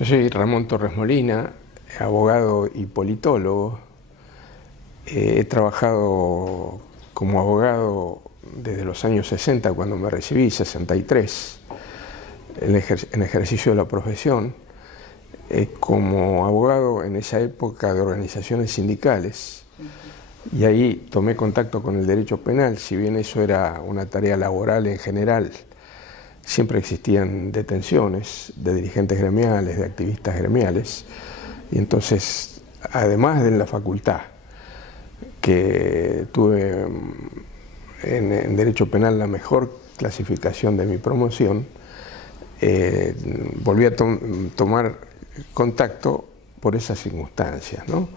Yo soy Ramón Torres Molina, abogado y politólogo. He trabajado como abogado desde los años 60, cuando me recibí, 63, en ejercicio de la profesión, como abogado en esa época de organizaciones sindicales. Y ahí tomé contacto con el derecho penal. Si bien eso era una tarea laboral en general, siempre existían detenciones de dirigentes gremiales, de activistas gremiales. Y entonces, además de la facultad, que tuve en derecho penal la mejor clasificación de mi promoción, volví a tomar contacto por esas circunstancias, ¿no?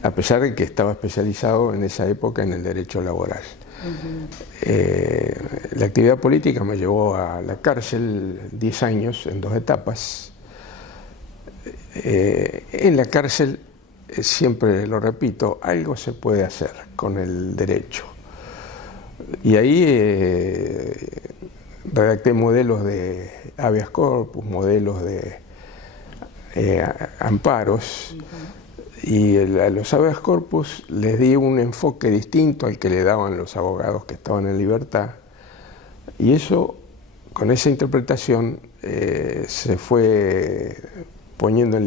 A pesar de que estaba especializado en esa época en el derecho laboral. La actividad política me llevó a la cárcel 10 años en 2 etapas. En la cárcel, siempre lo repito, algo se puede hacer con el derecho. Y ahí redacté modelos de habeas corpus, modelos de amparos. Y a los habeas corpus les di un enfoque distinto al que le daban los abogados que estaban en libertad, y eso, con esa interpretación, se fue poniendo en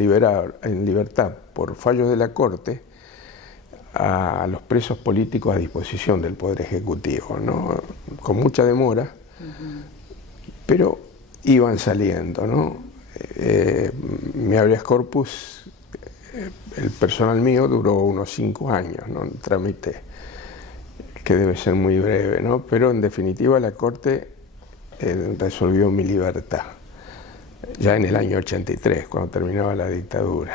libertad por fallos de la Corte a los presos políticos a disposición del Poder Ejecutivo, ¿no? Con mucha demora, pero iban saliendo, ¿no? Mi habeas corpus, el personal mío duró unos 5 años, ¿no? Un trámite que debe ser muy breve, ¿no? Pero en definitiva la Corte resolvió mi libertad, ya en el año 83, cuando terminaba la dictadura.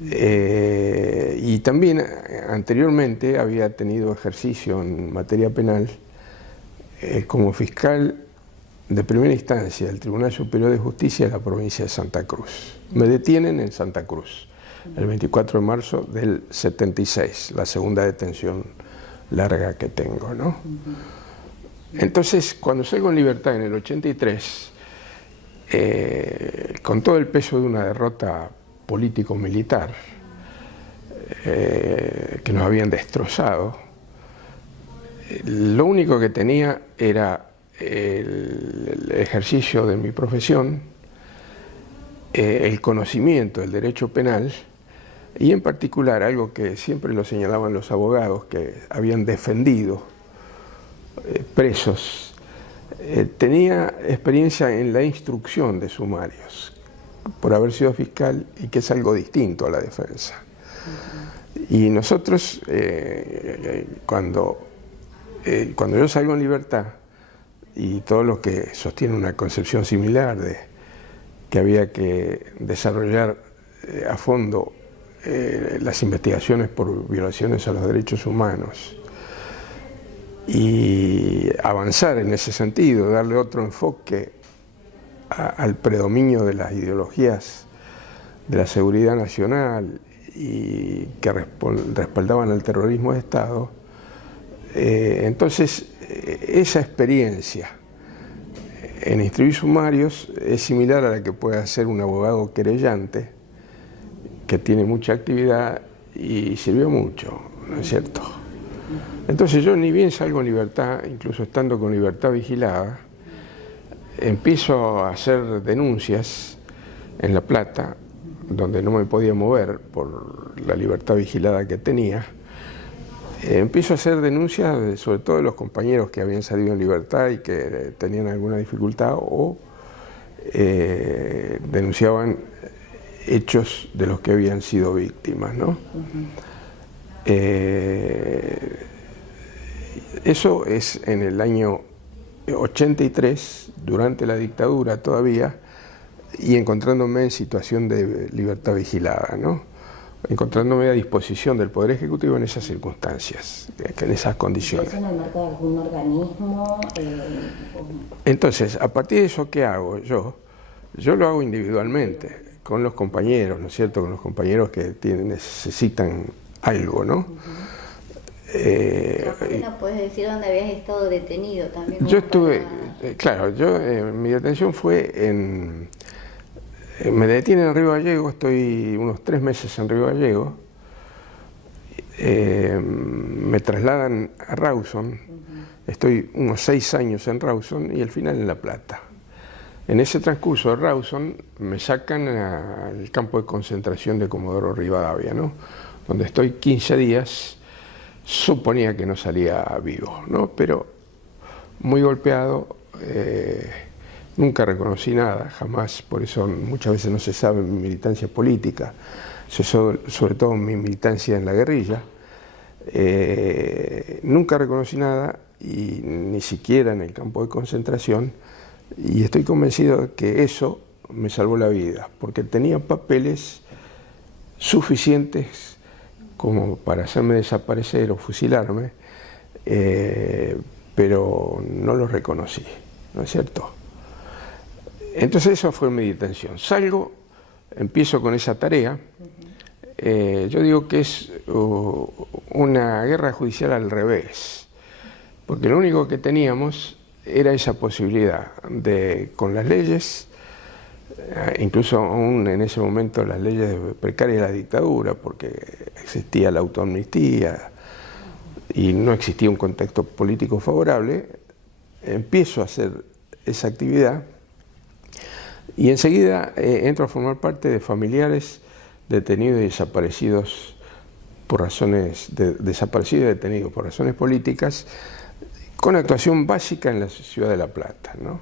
Y también anteriormente había tenido ejercicio en materia penal como fiscal de primera instancia del Tribunal Superior de Justicia de la provincia de Santa Cruz. Me detienen en Santa Cruz el 24 de marzo del 76, la segunda detención larga que tengo, ¿no? Entonces, cuando salgo en libertad en el 83, con todo el peso de una derrota político-militar que nos habían destrozado, lo único que tenía era el ejercicio de mi profesión, el conocimiento del derecho penal, y en particular algo que siempre lo señalaban los abogados que habían defendido presos, tenía experiencia en la instrucción de sumarios por haber sido fiscal, y que es algo distinto a la defensa. Y nosotros, cuando yo salgo en libertad, y todos los que sostienen una concepción similar de que había que desarrollar a fondo las investigaciones por violaciones a los derechos humanos y avanzar en ese sentido, darle otro enfoque al predominio de las ideologías de la seguridad nacional y que respaldaban al terrorismo de Estado, entonces esa experiencia en instruir sumarios es similar a la que puede hacer un abogado querellante, que tiene mucha actividad y sirvió mucho, ¿no es cierto? Entonces yo, ni bien salgo en libertad, incluso estando con libertad vigilada, empiezo a hacer denuncias en La Plata, donde no me podía mover por la libertad vigilada que tenía. Empiezo a hacer denuncias sobre todo de los compañeros que habían salido en libertad y que tenían alguna dificultad, o denunciaban hechos de los que habían sido víctimas, ¿no? Eso es en el año 83, durante la dictadura todavía, y encontrándome en situación de libertad vigilada, ¿no? Encontrándome a disposición del Poder Ejecutivo en esas circunstancias, en esas condiciones. ¿Es en el marco de algún organismo? Entonces, a partir de eso, ¿qué hago yo? Yo lo hago individualmente, con los compañeros, ¿no es cierto? Con los compañeros que necesitan algo, ¿no? ¿No puedes decir dónde habías estado detenido también? Yo estuve, claro, mi detención fue Me detienen en Río Gallego, estoy unos 3 meses en Río Gallego, me trasladan a Rawson, estoy unos 6 años en Rawson y al final en La Plata. En ese transcurso de Rawson me sacan al campo de concentración de Comodoro Rivadavia, ¿no? Donde estoy 15 días, suponía que no salía vivo, ¿no? Pero muy golpeado, nunca reconocí nada, jamás, por eso muchas veces no se sabe mi militancia política, sobre todo mi militancia en la guerrilla. Nunca reconocí nada, y ni siquiera en el campo de concentración, y estoy convencido de que eso me salvó la vida, porque tenía papeles suficientes como para hacerme desaparecer o fusilarme, pero no los reconocí, ¿no es cierto? Entonces eso fue mi detención. Salgo, empiezo con esa tarea. Yo digo que es una guerra judicial al revés, porque lo único que teníamos era esa posibilidad de, con las leyes, incluso aún en ese momento las leyes precarias de la dictadura, porque existía la autoamnistía y no existía un contexto político favorable, empiezo a hacer esa actividad y enseguida entro a formar parte de familiares detenidos y desaparecidos por razones desaparecidos y detenidos por razones políticas, con actuación básica en la ciudad de La Plata, ¿no?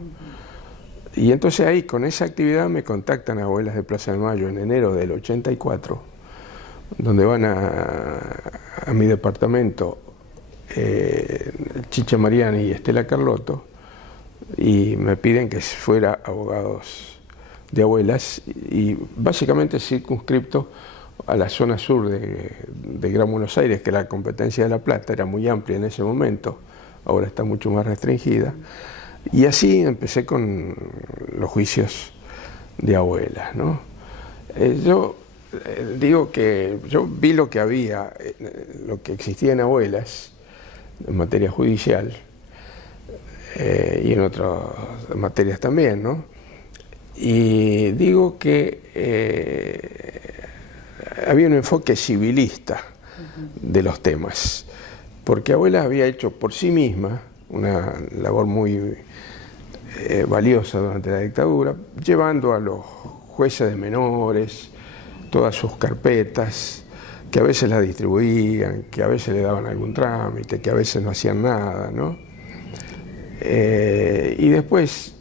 Y entonces ahí, con esa actividad, me contactan Abuelas de Plaza de Mayo en enero del 84, donde van a mi departamento Chicha Mariani y Estela Carlotto, y me piden que fuera abogados de Abuelas, y básicamente circunscripto a la zona sur de Gran Buenos Aires, que la competencia de La Plata era muy amplia en ese momento, ahora está mucho más restringida, y así empecé con los juicios de Abuelas, ¿no? Yo digo que yo vi lo que había, lo que existía en Abuelas, en materia judicial, y en otras materias también, ¿no? Y digo que había un enfoque civilista de los temas, porque Abuelas había hecho por sí misma una labor muy valiosa durante la dictadura, llevando a los jueces de menores todas sus carpetas, que a veces las distribuían, que a veces le daban algún trámite, que a veces no hacían nada, ¿no? Y después,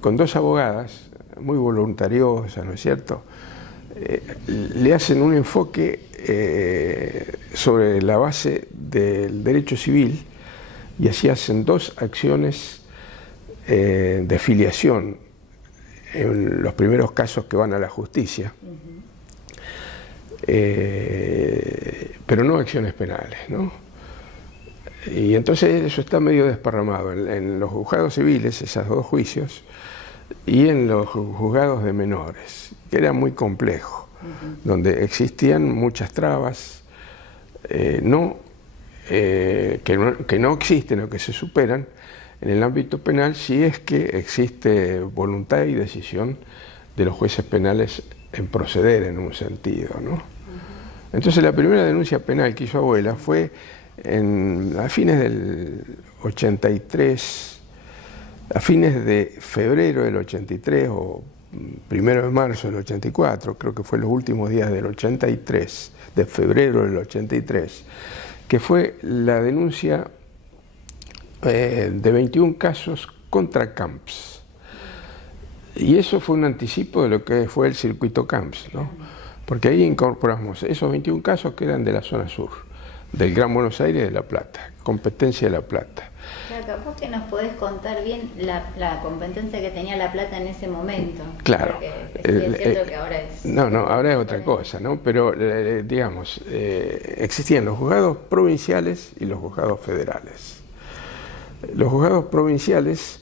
con 2 abogadas, muy voluntariosas, ¿no es cierto?, le hacen un enfoque sobre la base del derecho civil, y así hacen 2 acciones de filiación en los primeros casos que van a la justicia, pero no acciones penales, ¿no? Y entonces eso está medio desparramado en los juzgados civiles, esos 2 juicios, y en los juzgados de menores, que era muy complejo, donde existían muchas trabas, que no existen o que se superan en el ámbito penal, si es que existe voluntad y decisión de los jueces penales en proceder en un sentido, ¿no? Entonces la primera denuncia penal que hizo Abuela fue a fines del 83, a fines de febrero del 83 o 1 de marzo del 84, creo que fue los últimos días del 83, de febrero del 83, que fue la denuncia de 21 casos contra Camps. Y eso fue un anticipo de lo que fue el circuito Camps, ¿no? Porque ahí incorporamos esos 21 casos que eran de la zona sur, del Gran Buenos Aires y de La Plata, competencia de La Plata. Claro, capaz que nos podés contar bien la competencia que tenía La Plata en ese momento. Claro. Estoy diciendo que ahora es... No, ahora es otra cosa, ¿no? Pero, digamos, existían los juzgados provinciales y los juzgados federales. Los juzgados provinciales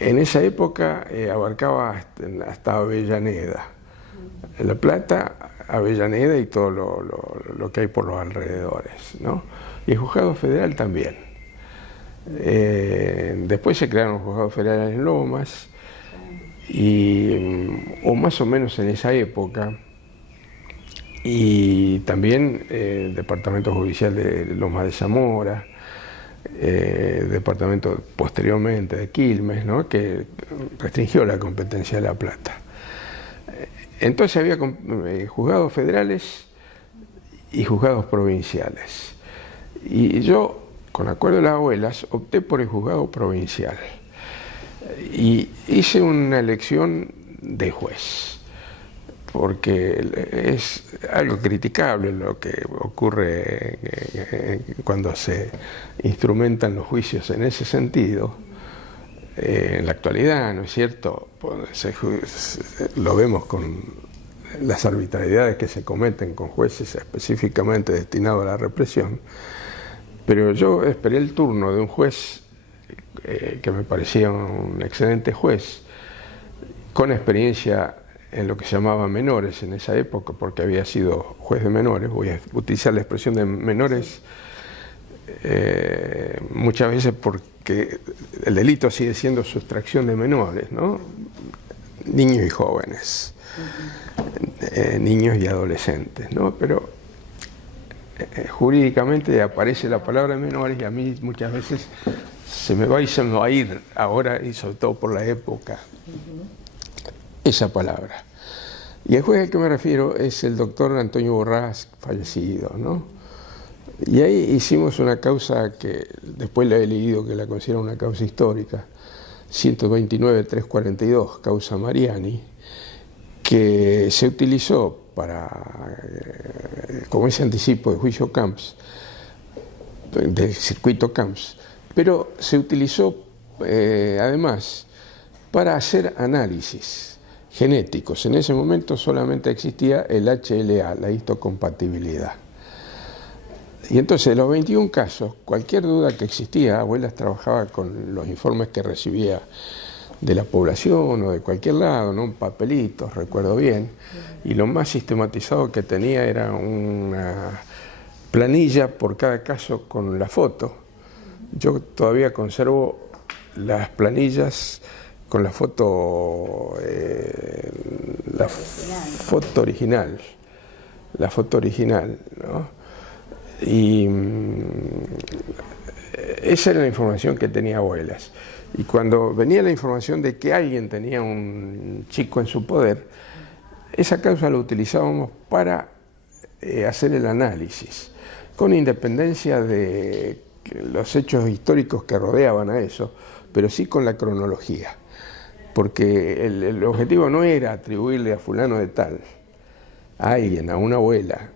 en esa época abarcaba hasta Avellaneda. En La Plata, Avellaneda y todo lo que hay por los alrededores, ¿no? Y el juzgado federal también. Después se crearon los juzgados federales en Lomas o más o menos en esa época, y también el Departamento Judicial de Lomas de Zamora, departamento posteriormente de Quilmes, ¿no?, que restringió la competencia de La Plata. Entonces había juzgados federales y juzgados provinciales. Y yo, con acuerdo de las abuelas, opté por el juzgado provincial. Y hice una elección de juez, porque es algo criticable lo que ocurre cuando se instrumentan los juicios en ese sentido. En la actualidad, ¿no es cierto?, lo vemos con las arbitrariedades que se cometen con jueces específicamente destinados a la represión, pero yo esperé el turno de un juez que me parecía un excelente juez, con experiencia en lo que se llamaba menores en esa época, porque había sido juez de menores. Voy a utilizar la expresión de menores muchas veces porque el delito sigue siendo sustracción de menores, ¿no? Niños y jóvenes, niños y adolescentes, ¿no? Pero jurídicamente aparece la palabra menores y a mí muchas veces se me va a ir ahora, y sobre todo por la época, esa palabra. Y el juez al que me refiero es el doctor Antonio Borrás, fallecido, ¿no? Y ahí hicimos una causa que después la he leído, que la considero una causa histórica, 129.342, causa Mariani, que se utilizó como ese anticipo de juicio Camps, del circuito Camps, pero se utilizó además para hacer análisis genéticos. En ese momento solamente existía el HLA, la histocompatibilidad. Y entonces, de los 21 casos, cualquier duda que existía, Abuelas trabajaba con los informes que recibía de la población o de cualquier lado, ¿no?, papelitos, recuerdo bien, y lo más sistematizado que tenía era una planilla por cada caso con la foto. Yo todavía conservo las planillas con la foto original, ¿no? Y esa era la información que tenía Abuelas. Y cuando venía la información de que alguien tenía un chico en su poder, esa causa la utilizábamos para hacer el análisis, con independencia de los hechos históricos que rodeaban a eso, pero sí con la cronología, porque el objetivo no era atribuirle a fulano de tal, a alguien, a una abuela,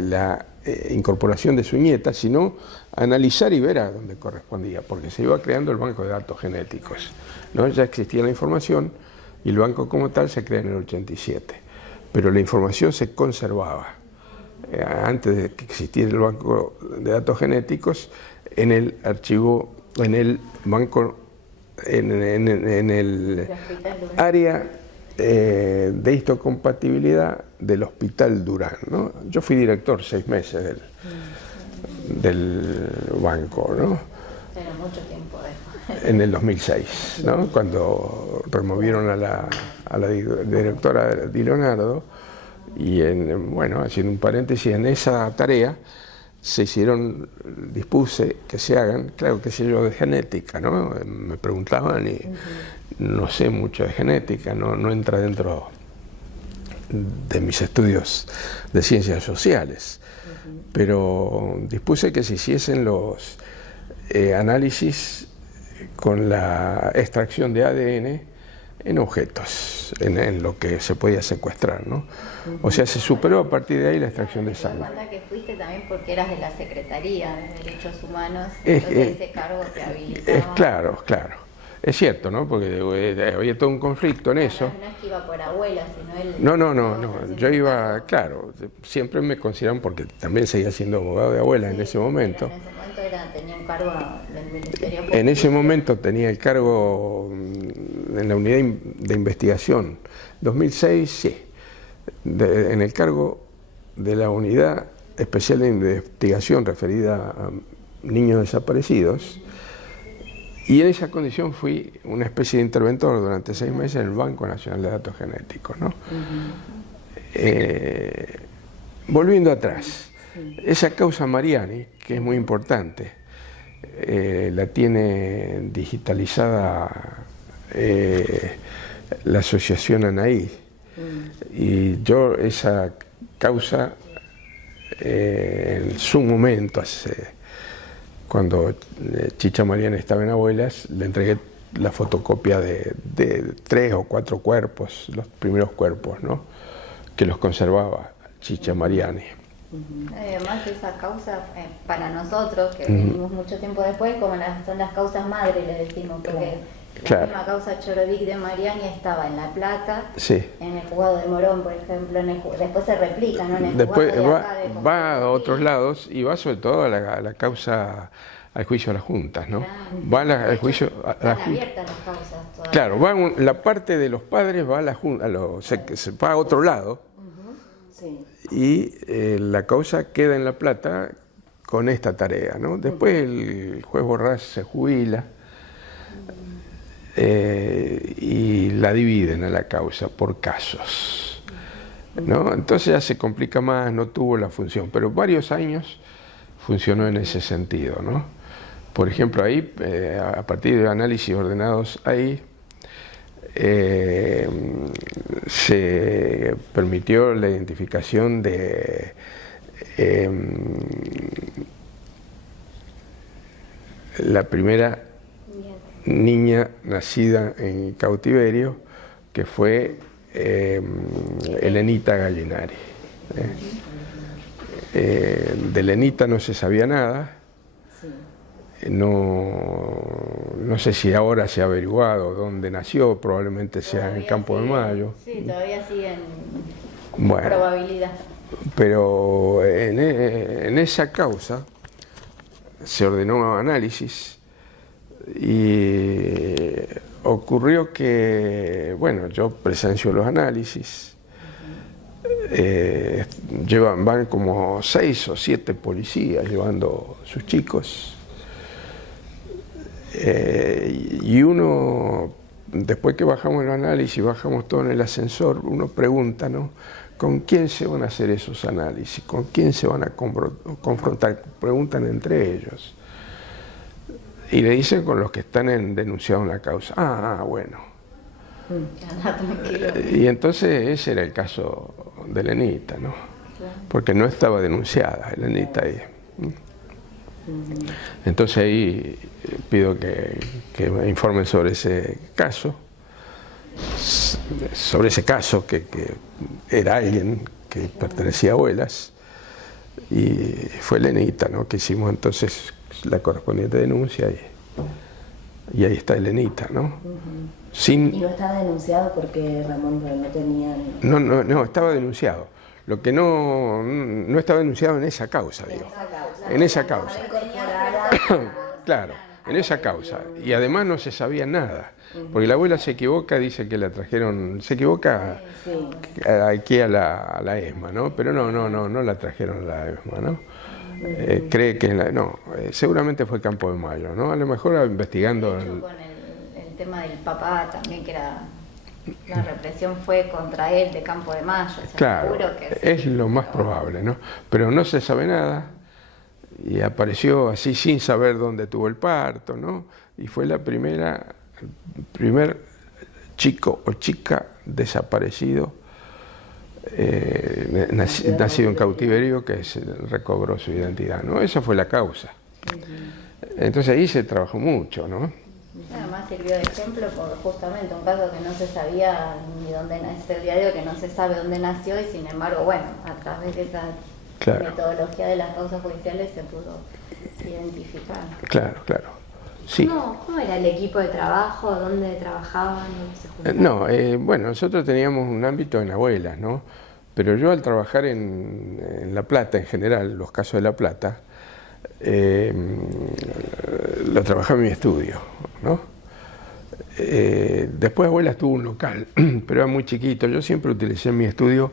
la incorporación de su nieta, sino analizar y ver a dónde correspondía, porque se iba creando el banco de datos genéticos, ¿no? Ya existía la información y el banco como tal se crea en el 87, pero la información se conservaba antes de que existiera el banco de datos genéticos en el archivo, en el banco, en el área de histocompatibilidad del Hospital Durán, ¿no? Yo fui director 6 meses del banco, ¿no? Pero mucho tiempo después. En el 2006, ¿no?, cuando removieron a la directora Di Leonardo. Y bueno, haciendo un paréntesis, en esa tarea dispuse que se hagan, claro, qué sé yo, de genética, ¿no? Me preguntaban y no sé mucho de genética, no entra dentro de mis estudios de ciencias sociales, pero dispuse que se hiciesen los análisis con la extracción de ADN en objetos, en lo que se podía secuestrar, ¿no? O sea, se superó a partir de ahí la extracción de sangre. Me cuenta que fuiste también porque eras de la Secretaría de Derechos Humanos, entonces ese cargo te habilitaba. Claro. Es cierto, ¿no? Porque había todo un conflicto en eso. No es que iba por Abuelas, sino él... No. Yo iba, claro, siempre me consideraron, porque también seguía siendo abogado de Abuelas en ese momento. En ese momento tenía un cargo del Ministerio Público. En ese momento tenía el cargo en la unidad de investigación. 2006, sí. En el cargo de la unidad especial de investigación referida a niños desaparecidos. Y en esa condición fui una especie de interventor durante 6 meses en el Banco Nacional de Datos Genéticos, ¿no? Volviendo atrás, esa causa Mariani, que es muy importante, la tiene digitalizada la asociación ANAI. Y yo esa causa, en su momento, cuando Chicha Mariani estaba en Abuelas, le entregué la fotocopia de 3 o 4 cuerpos, los primeros cuerpos, ¿no?, que los conservaba Chicha Mariani. Además esa causa, para nosotros, que venimos mucho tiempo después, como son las causas madre, le decimos, porque la misma causa Chorovic de Mariani estaba en La Plata, en el juzgado de Morón, por ejemplo, después se replica, ¿no? En el después juzgado de acá de va a otros lados y va sobre todo a la causa, al juicio a las juntas, ¿no? Va al juicio a la junta. Abiertas las causas todavía. Claro, la parte de los padres va a la junta, se va a otro lado. Y la causa queda en La Plata con esta tarea, ¿no? Después el juez Borrás se jubila y la dividen a la causa por casos, ¿no? Entonces ya se complica más, no tuvo la función, pero varios años funcionó en ese sentido, ¿no? Por ejemplo, ahí, a partir de análisis ordenados ahí, se permitió la identificación de la primera niña nacida en cautiverio, que fue Elenita Gallinari. De Elenita no se sabía nada. No sé si ahora se ha averiguado dónde nació, probablemente sea en Campo de Mayo. Sí, todavía sigue en probabilidad. Pero en esa causa se ordenó análisis y ocurrió que, bueno, yo presencio los análisis, van como 6 o 7 policías llevando sus chicos. Y uno, después que bajamos el análisis, bajamos todo en el ascensor, uno pregunta, ¿no?, ¿con quién se van a hacer esos análisis? ¿Con quién se van a confrontar? Preguntan entre ellos. Y le dicen con los que están denunciados en la causa. Bueno. Y entonces ese era el caso de Elenita, ¿no? Porque no estaba denunciada Elenita ahí. Entonces ahí pido que me informen sobre ese caso, que era alguien que pertenecía a Abuelas, y fue Elenita, ¿no?, que hicimos entonces la correspondiente denuncia y ahí está Elenita, ¿no? ¿Y no estaba denunciado porque Ramón no tenía...? No, estaba denunciado. Lo que no estaba denunciado en esa causa, digo. En esa causa. Claro, en esa causa. Y además no se sabía nada. Porque la abuela se equivoca, dice que la trajeron, se equivoca aquí a la ESMA, ¿no? Pero no la trajeron a la ESMA, ¿no? Cree que seguramente fue Campo de Mayo, ¿no? A lo mejor investigando... De hecho, con el tema del papá también, que era... La represión fue contra él de Campo de Mayo. O sea, claro, seguro que es lo más probable, ¿no? Pero no se sabe nada y apareció así sin saber dónde tuvo el parto, ¿no? Y fue el primer chico o chica desaparecido, nacido en cautiverio, que se recobró su identidad, ¿no? Esa fue la causa. Entonces ahí se trabajó mucho, ¿no? Además sirvió de ejemplo por justamente un caso que no se sabía ni dónde nació, el diario que no se sabe dónde nació, y sin embargo, bueno, a través de esa metodología de las causas judiciales se pudo identificar. Claro. Sí. ¿Cómo era el equipo de trabajo? ¿Dónde trabajaban? ¿Dónde se bueno, nosotros teníamos un ámbito en Abuelas, ¿no? Pero yo al trabajar en La Plata, en general, los casos de La Plata, lo trabajaba en mi estudio, ¿no? Después Abuelas tuvo un local, pero era muy chiquito. Yo siempre utilicé en mi estudio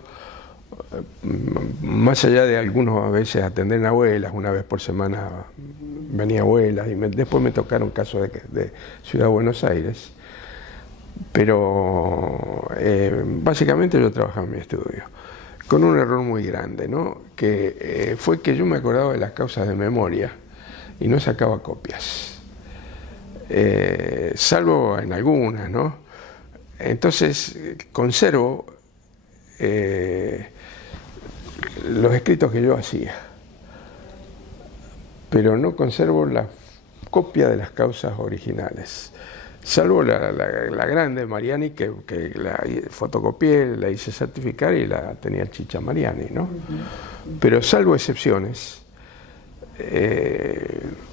más allá de algunos a veces atender abuelas, una vez por semana venía abuelas, y después me tocaron casos de Ciudad de Buenos Aires, pero básicamente yo trabajaba en mi estudio, con un error muy grande, ¿no? Que fue que yo me acordaba de las causas de memoria y no sacaba copias, salvo en algunas, ¿no? Entonces conservo los escritos que yo hacía, pero no conservo la copia de las causas originales, salvo la grande Mariani, que la fotocopié, la hice certificar y la tenía el Chicha Mariani, ¿no? Pero salvo excepciones,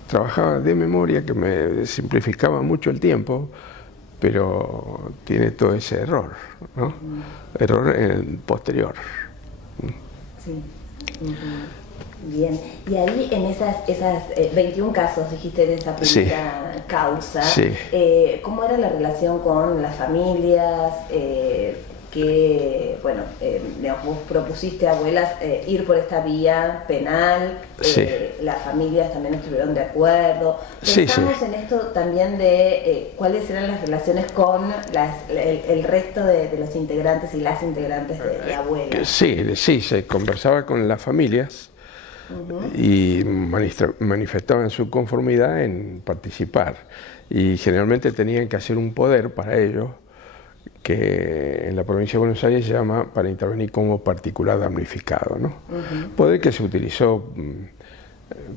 trabajaba de memoria, que me simplificaba mucho el tiempo, pero tiene todo ese error, ¿no? Error posterior. Sí. Bien, y ahí en esas 21 casos, dijiste, de esa primera causa, sí. ¿Cómo era la relación con las familias? Que, bueno, digamos, vos propusiste, abuelas, ir por esta vía penal, las familias también estuvieron de acuerdo. Pensamos en esto también de cuáles eran las relaciones con el resto de los integrantes y las integrantes de abuelas. Sí, se conversaba con las familias y manifestaban su conformidad en participar, y generalmente tenían que hacer un poder para ello, que en la provincia de Buenos Aires se llama para intervenir como particular damnificado, ¿no? Poder que se utilizó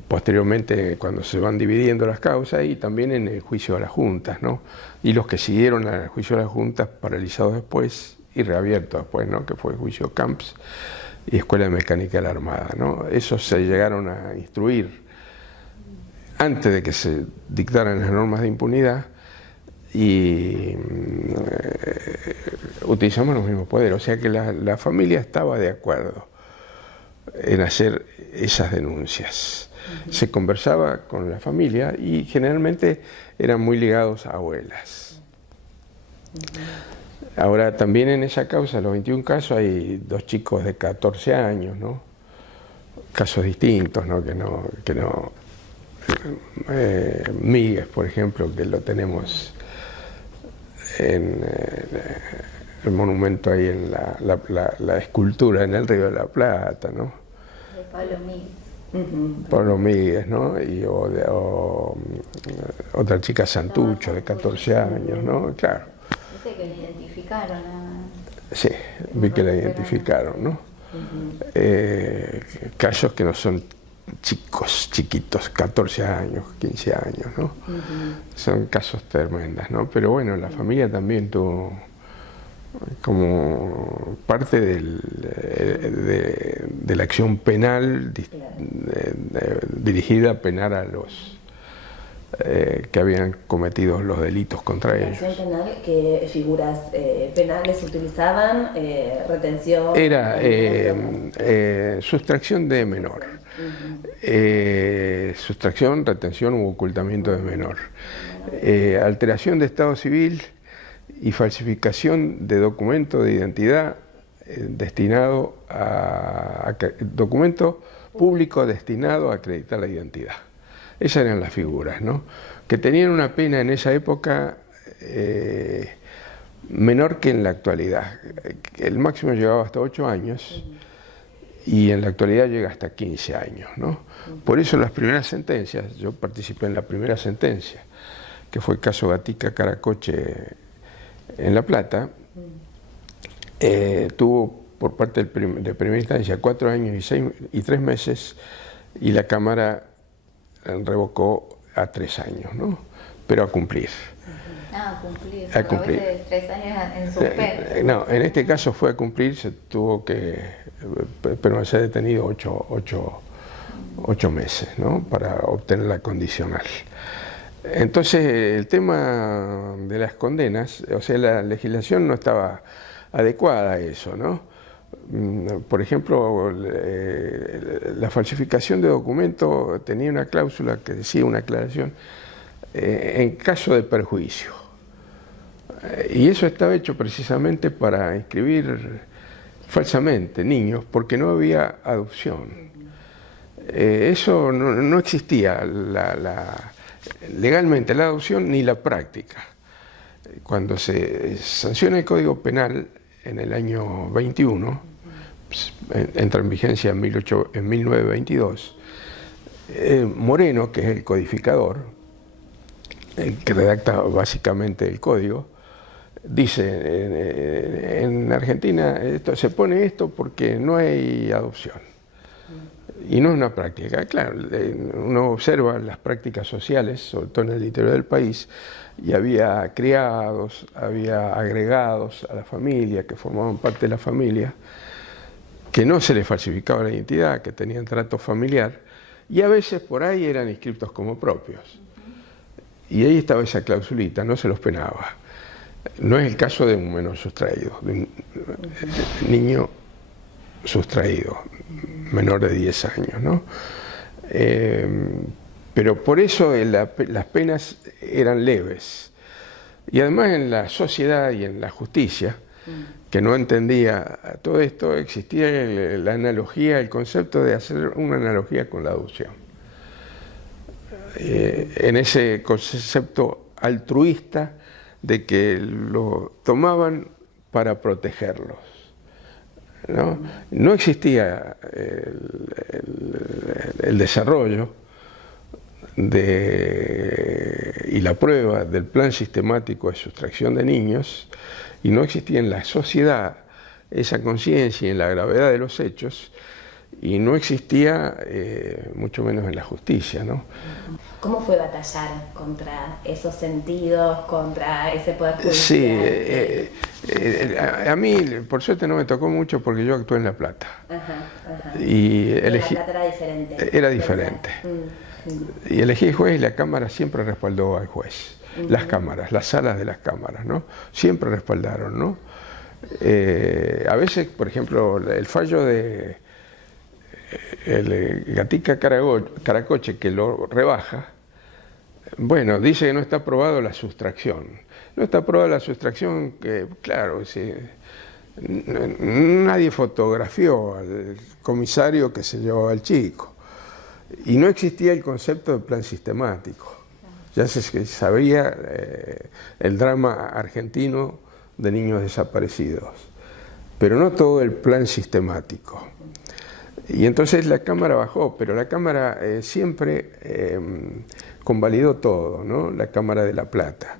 posteriormente cuando se van dividiendo las causas y también en el juicio de las juntas, ¿no? Y los que siguieron al juicio de las juntas paralizados después y reabiertos después, ¿no? Que fue el juicio Camps y Escuela de Mecánica de la Armada, ¿no? Esos se llegaron a instruir antes de que se dictaran las normas de impunidad, y utilizamos los mismos poderes, o sea que la familia estaba de acuerdo en hacer esas denuncias. Se conversaba con la familia y generalmente eran muy ligados a abuelas. Ahora también en esa causa, los 21 casos, hay 2 chicos de 14 años, ¿no? Casos distintos, ¿no? Míguez, por ejemplo, que lo tenemos en el monumento ahí, en la escultura en el Río de la Plata, ¿no? De Pablo Míguez. Pablo Míguez, ¿no? Y otra chica Santucho, de 14 años, ¿no? Claro. Dice que le identificaron Sí, vi que la identificaron, ¿no? Casos que no son chicos, chiquitos, 14 años, 15 años, ¿no? Son casos tremendos, ¿no? Pero bueno, la familia también tuvo como parte de la acción penal dirigida a penar a los que habían cometido los delitos contra ellos. La acción penal, ¿qué figuras penales utilizaban? Retención. Era sustracción de menor. Sustracción, retención u ocultamiento de menor, alteración de estado civil y falsificación de documento de identidad destinado a documento público destinado a acreditar la identidad. Esas eran las figuras, ¿no? Que tenían una pena en esa época menor que en la actualidad. El máximo llegaba hasta 8 años. Y en la actualidad llega hasta 15 años, ¿no? Por eso las primeras sentencias, yo participé en la primera sentencia, que fue el caso Gatica Caracoche en La Plata, tuvo por parte de primera instancia 4 años y 3 meses, y la Cámara revocó a 3 años, ¿no? Pero a cumplir. A cumplir. A cumplir. A veces 3 años en suspenso. No, en este caso fue a cumplir, se tuvo que permanecer detenido 8 meses, ¿no? Para obtener la condicional. Entonces, el tema de las condenas, o sea, la legislación no estaba adecuada a eso, ¿no? Por ejemplo, la falsificación de documentos tenía una cláusula que decía, una aclaración, en caso de perjuicio. Y eso estaba hecho precisamente para inscribir falsamente niños porque no había adopción. Eso no existía legalmente la adopción ni la práctica. Cuando se sanciona el Código Penal en el año 21, entra en vigencia en 1922, Moreno, que es el codificador, el que redacta básicamente el código, dice, en Argentina se pone esto porque no hay adopción. Y no es una práctica. Claro, uno observa las prácticas sociales, sobre todo en el interior del país, y había criados, había agregados a la familia, que formaban parte de la familia, que no se les falsificaba la identidad, que tenían trato familiar, y a veces por ahí eran inscriptos como propios. Y ahí estaba esa clausulita, no se los penaba. No es el caso de un menor sustraído, de un niño sustraído, menor de 10 años, ¿no? Pero por eso las penas eran leves. Y además en la sociedad y en la justicia, que no entendía todo esto, existía la analogía, el concepto de hacer una analogía con la adopción. En ese concepto altruista de que lo tomaban para protegerlos. No existía el desarrollo y la prueba del plan sistemático de sustracción de niños, y no existía en la sociedad esa conciencia en la gravedad de los hechos, y no existía mucho menos en la justicia, ¿no? ¿Cómo fue batallar contra esos sentidos, contra ese poder judicial? Sí, a mí por suerte no me tocó mucho porque yo actué en La Plata. Y elegí, La Plata era diferente. Era diferente. Y elegí juez y la Cámara siempre respaldó al juez. Las cámaras, las salas de las cámaras, ¿no? Siempre respaldaron, ¿no? A veces, por ejemplo, el fallo de el Gatica Caracoche, que lo rebaja, bueno, dice que no está aprobado la sustracción. No está aprobada la sustracción, que claro, nadie fotografió al comisario que se llevaba al chico. Y no existía el concepto de plan sistemático. Ya se sabía el drama argentino de niños desaparecidos, pero no todo el plan sistemático. Y entonces la Cámara bajó, pero la Cámara siempre convalidó todo, ¿no? La Cámara de La Plata.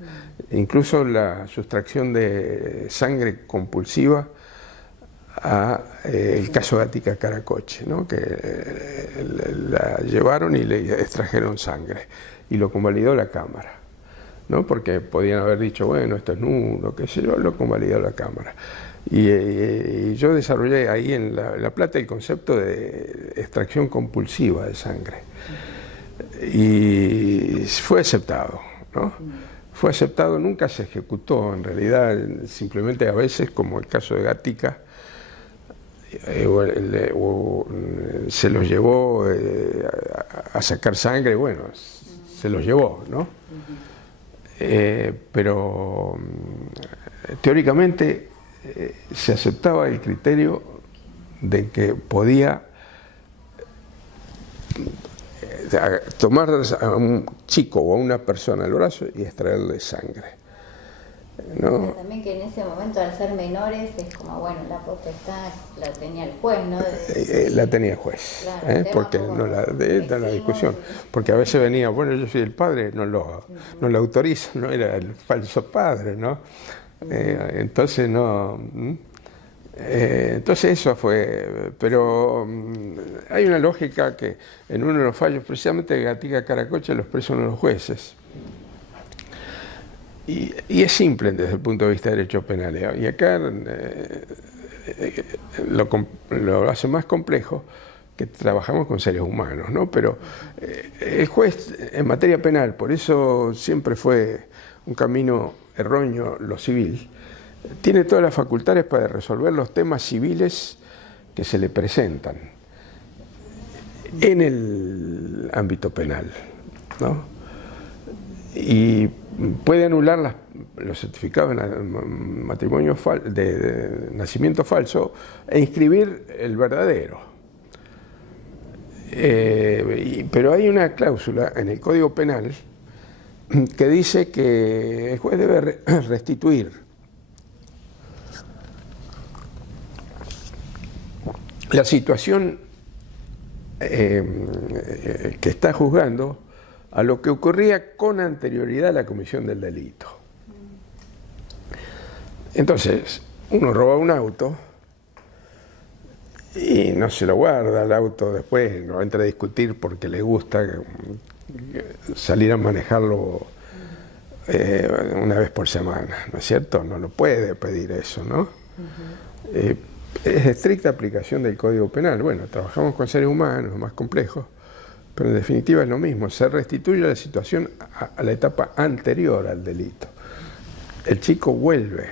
Incluso la sustracción de sangre compulsiva a el caso Gatica Caracoche, ¿no? Que la llevaron y le extrajeron sangre, y lo convalidó la Cámara, ¿no? Porque podían haber dicho, bueno, esto es nulo, qué sé yo, lo convalidó la Cámara. Y yo desarrollé ahí en La Plata el concepto de extracción compulsiva de sangre. Y fue aceptado, ¿no? Fue aceptado, nunca se ejecutó en realidad, simplemente a veces, como el caso de Gatica, se los llevó a sacar sangre, bueno, se los llevó, ¿no? Pero teóricamente se aceptaba el criterio de que podía tomar a un chico o a una persona el brazo y extraerle sangre, ¿no? Pero también que en ese momento, al ser menores, es como, bueno, la potestad la tenía el juez, ¿no? La tenía el juez, claro, porque no la discusión, porque a veces venía, bueno, yo soy el padre, no lo autoriza, no era el falso padre, ¿no? Entonces no. Entonces eso fue, pero hay una lógica que en uno de los fallos, precisamente de Gatica Caracoche, lo expresan los jueces. Y es simple desde el punto de vista de derecho penal. Y acá lo hace más complejo, que trabajamos con seres humanos, ¿no? Pero el juez en materia penal, por eso siempre fue un camino erróneo lo civil, tiene todas las facultades para resolver los temas civiles que se le presentan en el ámbito penal, ¿no? Y puede anular los certificados de matrimonio de nacimiento falso e inscribir el verdadero. Pero hay una cláusula en el Código Penal que dice que el juez debe restituir la situación que está juzgando a lo que ocurría con anterioridad a la comisión del delito. Entonces, uno roba un auto y no se lo guarda el auto, después no entra a discutir porque le gusta salir a manejarlo una vez por semana, ¿no es cierto? No lo puede pedir eso, ¿no? Es estricta aplicación del Código Penal. Bueno, trabajamos con seres humanos, más complejos, pero en definitiva es lo mismo, se restituye la situación a la etapa anterior al delito. El chico vuelve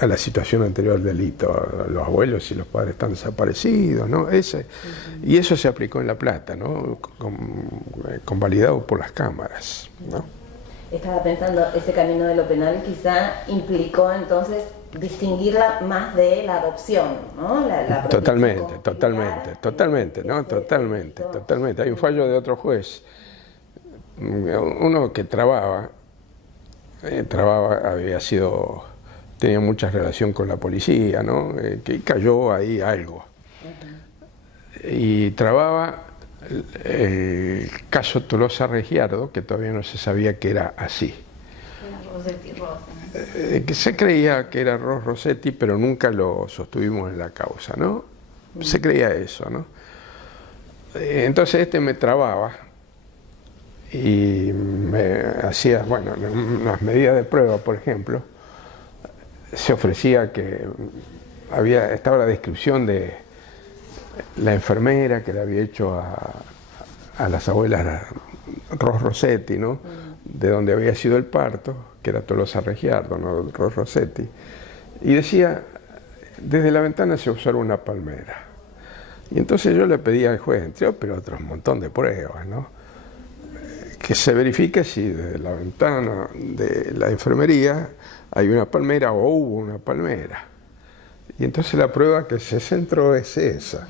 a la situación anterior al delito, los abuelos y los padres están desaparecidos, ¿no? Y eso se aplicó en La Plata, ¿no? Convalidado por las cámaras, ¿no? Estaba pensando, ese camino de lo penal quizá implicó entonces distinguirla más de la adopción, ¿no? Totalmente, ¿no? Totalmente. Hay un fallo de otro juez, uno que tenía mucha relación con la policía, ¿no? Que cayó ahí algo. Y trababa el caso Tolosa Regiardo, que todavía no se sabía que era así. Que se creía que era Ros Rossetti, pero nunca lo sostuvimos en la causa, ¿no? Se creía eso, ¿no? Entonces me trababa y me hacía, bueno, unas medidas de prueba, por ejemplo, se ofrecía que estaba la descripción de la enfermera que le había hecho a las abuelas Ros Rossetti, ¿no? De donde había sido el parto, que era Tolosa Regiardo, no Ros Rossetti, y decía, desde la ventana se observa una palmera. Y entonces yo le pedí al juez, entre otros un montón de pruebas, ¿no? Que se verifique si desde la ventana de la enfermería hay una palmera o hubo una palmera. Y entonces la prueba que se centró es esa,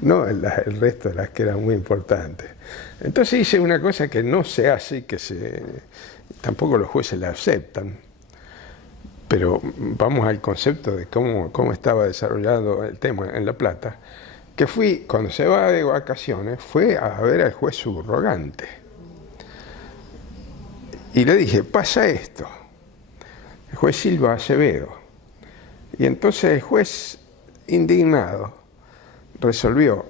no el resto de las que eran muy importantes. Entonces hice una cosa que no se hace, tampoco los jueces la aceptan, pero vamos al concepto de cómo estaba desarrollado el tema en La Plata, que cuando se va de vacaciones, fue a ver al juez subrogante. Y le dije, pasa esto, el juez Silva Acevedo. Y entonces el juez, indignado, resolvió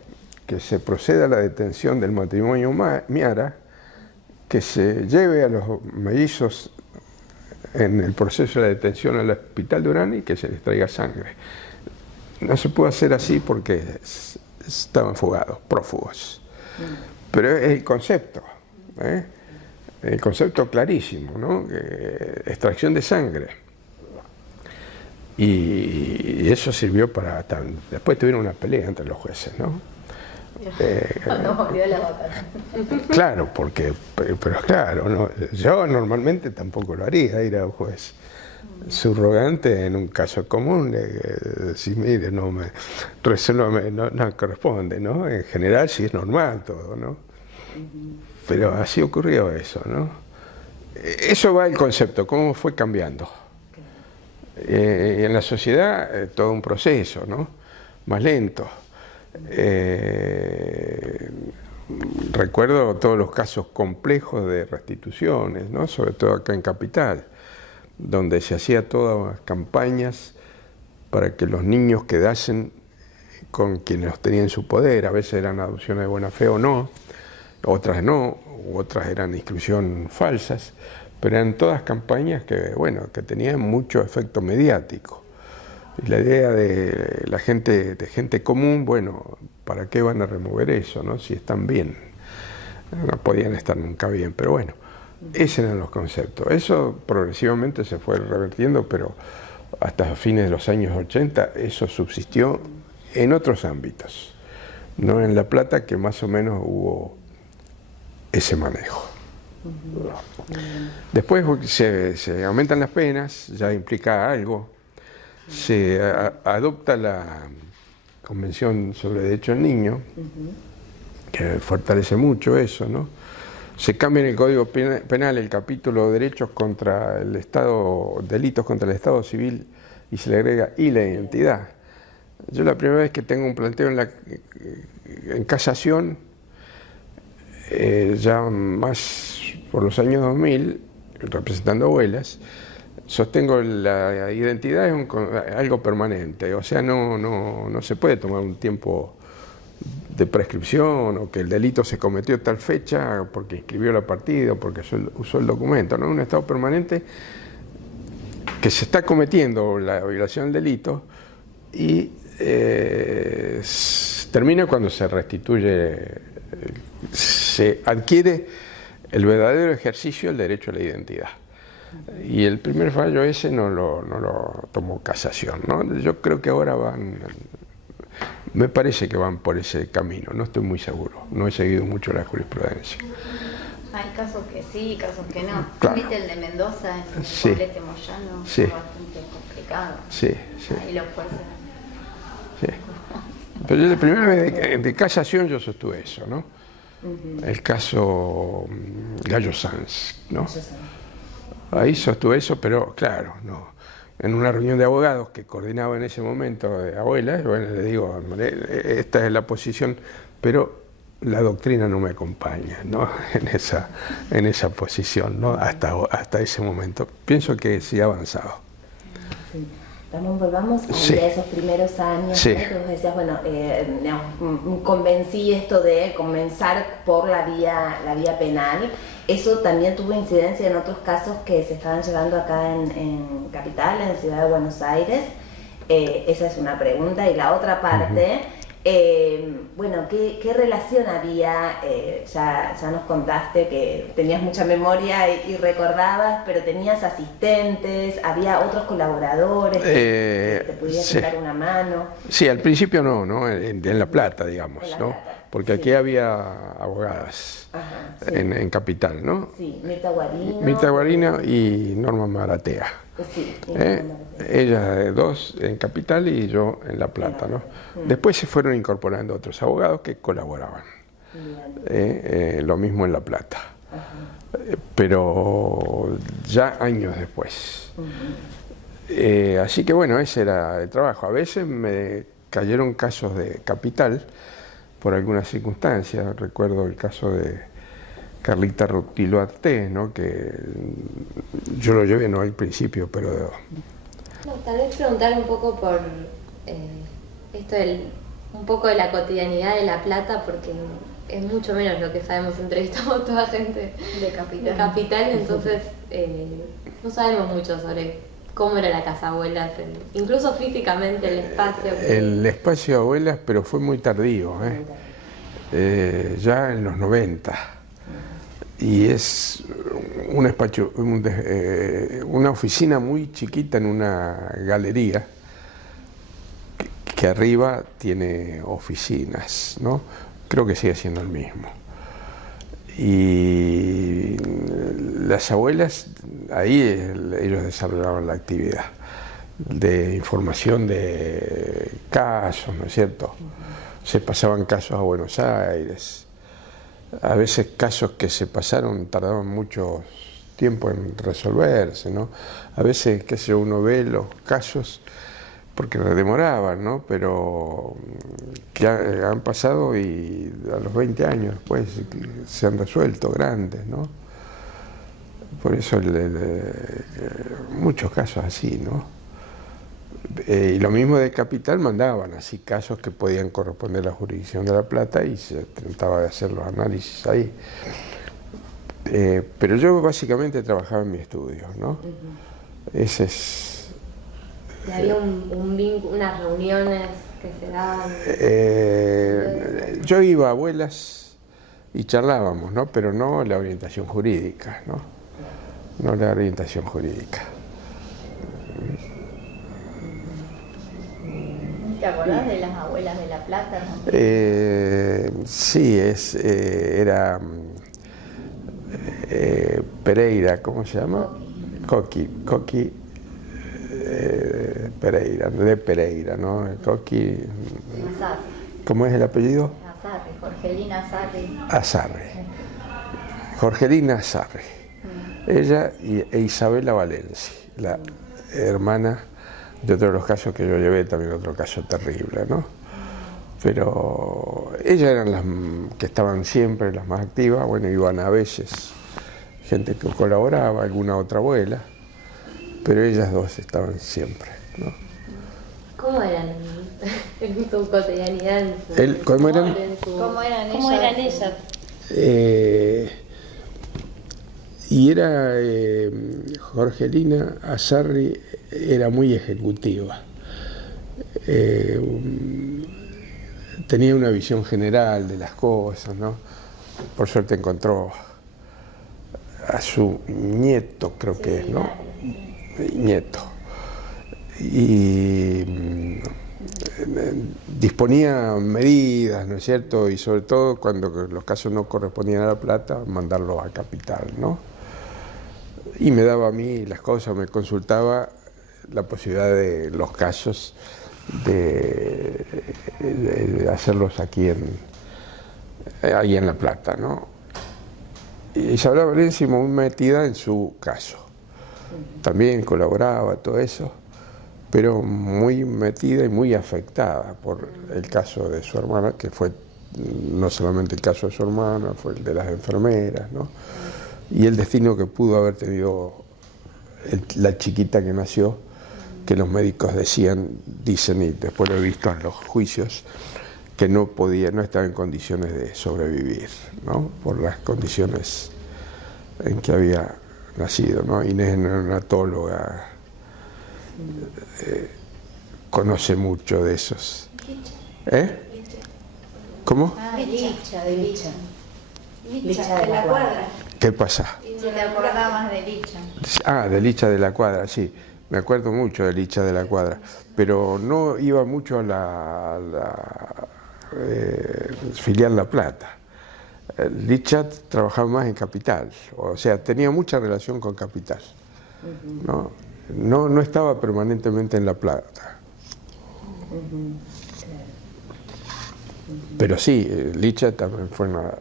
que se proceda a la detención del matrimonio Miara, que se lleve a los mellizos en el proceso de la detención al Hospital Durán y que se les traiga sangre. No se puede hacer así porque estaban fugados, prófugos. Pero es el concepto, ¿eh? El concepto clarísimo, ¿no? Extracción de sangre. Y eso sirvió para... Después tuvieron una pelea entre los jueces, ¿no? Cuando volvió la vaca. Claro, pero claro, ¿no? Yo normalmente tampoco lo haría, ir a un juez subrogante en un caso común, decir, mire, no corresponde, ¿no? En general sí es normal todo, ¿no? Pero así ocurrió eso, ¿no? Eso va el concepto, cómo fue cambiando. En la sociedad todo un proceso, ¿no? Más lento. Recuerdo todos los casos complejos de restituciones, ¿no? Sobre todo acá en Capital, donde se hacía todas campañas para que los niños quedasen con quienes los tenían en su poder. A veces eran adopciones de buena fe o no, otras no, otras eran inscripción falsas, pero eran todas campañas que tenían mucho efecto mediático. Y la idea de gente común, bueno, ¿para qué van a remover eso, no? Si están bien. No podían estar nunca bien, pero bueno, esos eran los conceptos. Eso progresivamente se fue revertiendo, pero hasta fines de los años 80 eso subsistió en otros ámbitos, no en La Plata, que más o menos hubo ese manejo. Después se aumentan las penas, ya implica algo. Se adopta la Convención sobre Derechos del Niño, que fortalece mucho eso, ¿no? Se cambia en el Código Penal el capítulo Derechos contra el Estado, Delitos contra el Estado Civil, y se le agrega y la identidad. Yo la primera vez que tengo un planteo en casación, ya más por los años 2000, representando abuelas, sostengo la identidad es algo permanente, o sea, no se puede tomar un tiempo de prescripción o que el delito se cometió tal fecha porque inscribió la partida o porque usó el documento, ¿no? Es un estado permanente que se está cometiendo la violación del delito y termina cuando se restituye, se adquiere el verdadero ejercicio del derecho a la identidad. Y el primer fallo ese no lo tomó casación, ¿no? Yo creo que ahora me parece que van por ese camino, no estoy muy seguro, no he seguido mucho la jurisprudencia. Hay casos que sí, casos que no. Claro. ¿Viste el de Mendoza en el Poblete Moyano? Sí. Fue bastante complicado. Sí. Ahí los jueces. Sí. Pero yo la primera vez de casación yo sostuve eso, ¿no? El caso Gallo Sanz, ¿no? Ahí sostuve eso, pero claro, no. En una reunión de abogados que coordinaba en ese momento de abuelas, bueno, le digo, esta es la posición, pero la doctrina no me acompaña, ¿no? en esa posición, ¿no? Hasta ese momento. Pienso que sí ha avanzado. Sí. También volvamos a esos primeros años, sí. ¿no? Que vos decías, bueno, convencí esto de comenzar por la vía penal. Eso también tuvo incidencia en otros casos que se estaban llevando acá en Capital, en Ciudad de Buenos Aires. Esa es una pregunta. Y la otra parte, bueno, ¿qué relación había? Ya nos contaste que tenías mucha memoria y recordabas, pero tenías asistentes, había otros colaboradores que te pudieran dar una mano. Sí, al principio no, en La Plata, digamos, ¿no? Porque aquí había abogadas. Ajá, sí. en Capital, ¿no? Sí, Mirta Guarino y Norma Maratea. Sí, ellas dos en Capital y yo en La Plata, ¿no? Después se fueron incorporando otros abogados que colaboraban. Lo mismo en La Plata. Pero ya años después. Así que bueno, ese era el trabajo. A veces me cayeron casos de Capital por algunas circunstancias. Recuerdo el caso de Carlita Rutilo Arté, ¿no? Que yo lo llevé no al principio, pero... No, tal vez preguntar un poco por esto un poco de la cotidianidad de La Plata, porque es mucho menos lo que sabemos, entrevistamos a toda gente de Capital, entonces no sabemos mucho sobre cómo era la casa abuelas, incluso físicamente el espacio. El espacio de abuelas, pero fue muy tardío, ya en los 90. Y es un espacio, una oficina muy chiquita en una galería que arriba tiene oficinas, ¿no? Creo que sigue siendo el mismo. Y las abuelas, ahí ellos desarrollaban la actividad de información de casos, ¿no es cierto? Se pasaban casos a Buenos Aires. A veces casos que se pasaron tardaban mucho tiempo en resolverse, ¿no? A veces, qué sé yo, uno ve los casos porque demoraban, ¿no? Pero que han pasado y a los 20 años después se han resuelto grandes, ¿no? Por eso muchos casos así, ¿no? Y lo mismo de Capital, mandaban así casos que podían corresponder a la jurisdicción de La Plata y se trataba de hacer los análisis ahí. Pero yo básicamente trabajaba en mi estudio, ¿no? Ese es... ¿Y había unas reuniones que se daban? Yo iba a abuelas y charlábamos, ¿no? Pero no la orientación jurídica, ¿no? No la orientación jurídica. ¿Te acordás de las abuelas de La Plata? Sí, Pereira, ¿cómo se llama? Coqui Pereira, de Pereira, ¿no? Coqui. ¿Cómo es el apellido? Azarri, Jorgelina Azarri. Azarri. Jorgelina Azarri. Ella e Isabela Valenci, la hermana de otro de los casos que yo llevé, también otro caso terrible, ¿no? Pero ellas eran las que estaban siempre, las más activas. Bueno, iban a veces gente que colaboraba, alguna otra abuela, pero ellas dos estaban siempre, ¿no? ¿Cómo eran en su cotidianidad? ¿Cómo eran? ¿Cómo eran ellas? Y era Jorgelina Azarri era muy ejecutiva. Tenía una visión general de las cosas, ¿no? Por suerte encontró a su nieto, creo que es, ¿no? Nieto. Y disponía medidas, ¿no es cierto? Y sobre todo cuando los casos no correspondían a La Plata, mandarlos a Capital, ¿no? Y me daba a mí las cosas, me consultaba la posibilidad de los casos de hacerlos aquí ahí en La Plata, ¿no? Y Isabela Valenci muy metida en su caso. También colaboraba, todo eso, pero muy metida y muy afectada por el caso de su hermana, que fue no solamente el caso de su hermana, fue el de las enfermeras, ¿no? Y el destino que pudo haber tenido la chiquita que nació, que los médicos dicen, y después lo he visto en los juicios, que no estaba en condiciones de sobrevivir, ¿no? Por las condiciones en que había nacido, ¿no? Inés es neonatóloga, conoce mucho de esos. ¿Cómo? Licha, de Licha. Licha de la Cuadra. ¿Qué pasa? Si te acordabas de Licha. Ah, de Licha de la Cuadra, sí. Me acuerdo mucho de Licha de la Cuadra, pero no iba mucho a la filial La Plata. Licha trabajaba más en Capital, o sea, tenía mucha relación con Capital. No estaba permanentemente en La Plata. Pero sí, Licha también fue una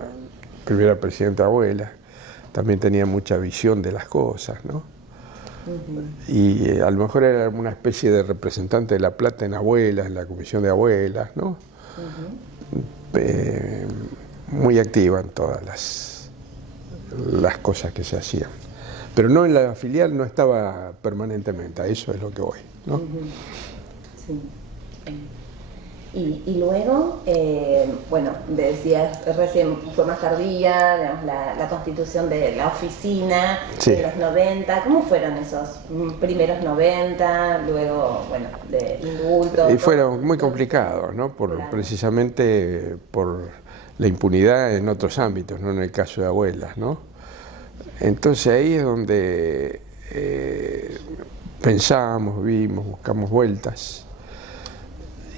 primera presidenta abuela, también tenía mucha visión de las cosas, ¿no? Y a lo mejor era una especie de representante de La Plata en abuelas, en la comisión de abuelas, ¿no? Muy activa en todas las cosas que se hacían. Pero no en la filial, no estaba permanentemente, a eso es lo que voy, ¿no? Sí. Y luego, bueno, decías recién, fue más tardía, digamos, la constitución de la oficina, sí, de los 90, ¿cómo fueron esos primeros 90, luego, bueno, de indulto? Y fueron muy complicados, ¿no? Precisamente por la impunidad en otros ámbitos, no en el caso de abuelas, ¿no? Entonces ahí es donde pensamos, vimos, buscamos vueltas.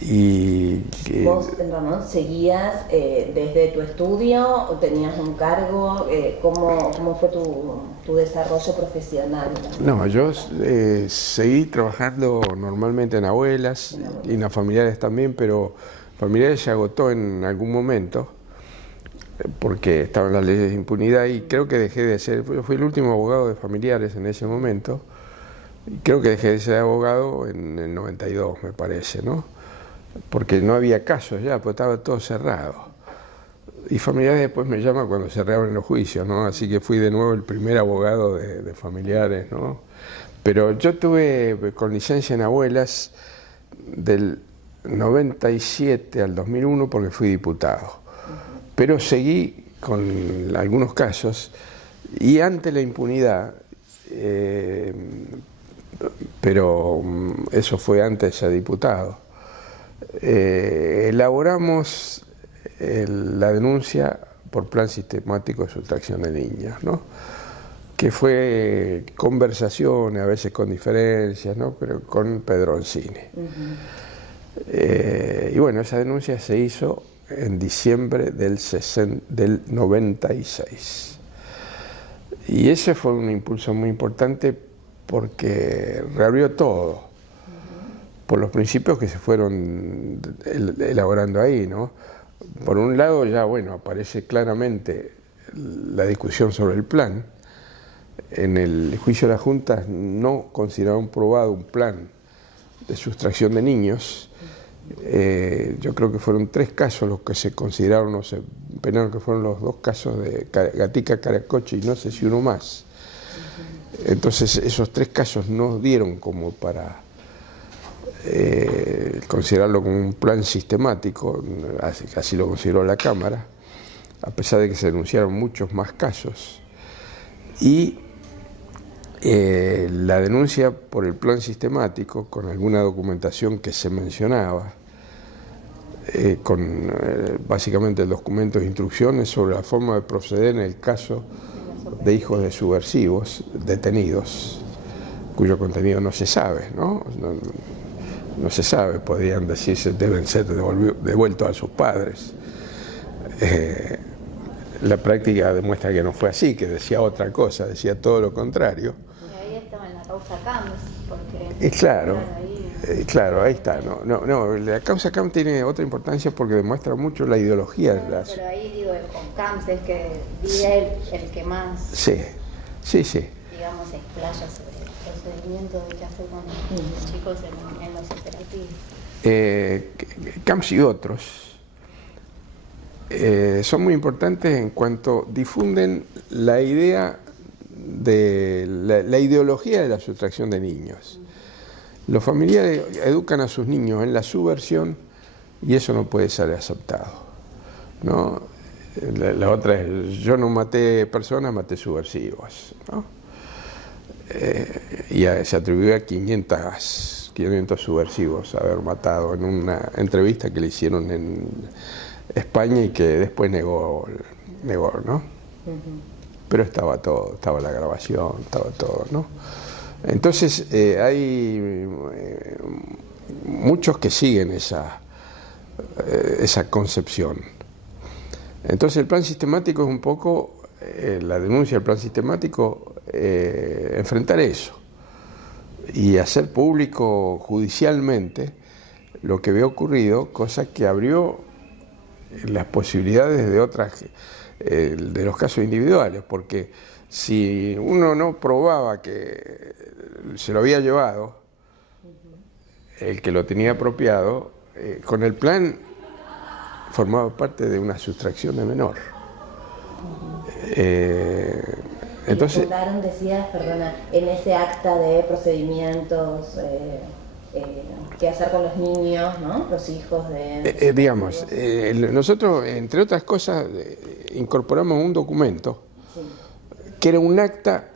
Y ¿Vos, Ramón, seguías desde tu estudio o tenías un cargo? ¿Cómo fue tu desarrollo profesional? No, yo seguí trabajando normalmente en abuelas y en las familiares también, pero familiares se agotó en algún momento porque estaban las leyes de impunidad y creo que dejé de ser, yo fui el último abogado de familiares en ese momento, y creo que dejé de ser abogado en el 92, me parece, ¿no? Porque no había casos ya, pues estaba todo cerrado. Y familiares después me llama cuando se reabren los juicios, ¿no? Así que fui de nuevo el primer abogado de familiares, ¿no? Pero yo tuve con licencia en abuelas del 97 al 2001 porque fui diputado. Pero seguí con algunos casos y ante la impunidad, pero eso fue antes de ser diputado, elaboramos la denuncia por plan sistemático de sustracción de niños, ¿no? Que fue conversaciones, a veces con diferencias, ¿no? Pero con Pedroncini. Y bueno, esa denuncia se hizo en diciembre del 96. Y ese fue un impulso muy importante porque reabrió todo, por los principios que se fueron elaborando ahí, ¿no? Por un lado ya, bueno, aparece claramente la discusión sobre el plan. En el juicio de las juntas no consideraron probado un plan de sustracción de niños. Yo creo que fueron 3 casos los que se consideraron, o se penaron, que fueron los 2 casos de Gatica, Caracoche y no sé si uno más. Entonces esos 3 casos no dieron como para considerarlo como un plan sistemático, así lo consideró la Cámara, a pesar de que se denunciaron muchos más casos. Y la denuncia por el plan sistemático, con alguna documentación que se mencionaba, con básicamente el documento de instrucciones sobre la forma de proceder en el caso de hijos de subversivos detenidos, cuyo contenido no se sabe, ¿no? No se sabe, podrían decirse, deben ser devueltos a sus padres. La práctica demuestra que no fue así, que decía otra cosa, decía todo lo contrario. Y ahí estaba en la causa Camps, porque... Claro, ahí está. No, la causa Camps tiene otra importancia porque demuestra mucho la ideología de las... Pero ahí digo, con Camps es que diría el que más... Sí. Digamos, explaya sobre el procedimiento de qué hacer con los chicos en los operativos. Camps y otros son muy importantes en cuanto difunden la idea de la ideología de la sustracción de niños. Los familiares educan a sus niños en la subversión y eso no puede ser aceptado, ¿no? La otra es, yo no maté personas, maté subversivos, ¿no? Y se atribuyó a 500 subversivos haber matado en una entrevista que le hicieron en España y que después negó, ¿no? Pero estaba todo, estaba la grabación, estaba todo, ¿no? Entonces hay muchos que siguen esa concepción. Entonces el plan sistemático es un poco, la denuncia del plan sistemático, enfrentar eso y hacer público judicialmente lo que había ocurrido, cosa que abrió las posibilidades de otras, de los casos individuales, porque si uno no probaba que se lo había llevado, el que lo tenía apropiado, con el plan formaba parte de una sustracción de menor. Entonces, fundaron, decías, perdona, en ese acta de procedimientos, qué hacer con los niños, ¿no? Los hijos de... digamos, nosotros, entre otras cosas, incorporamos un documento, sí, que era un acta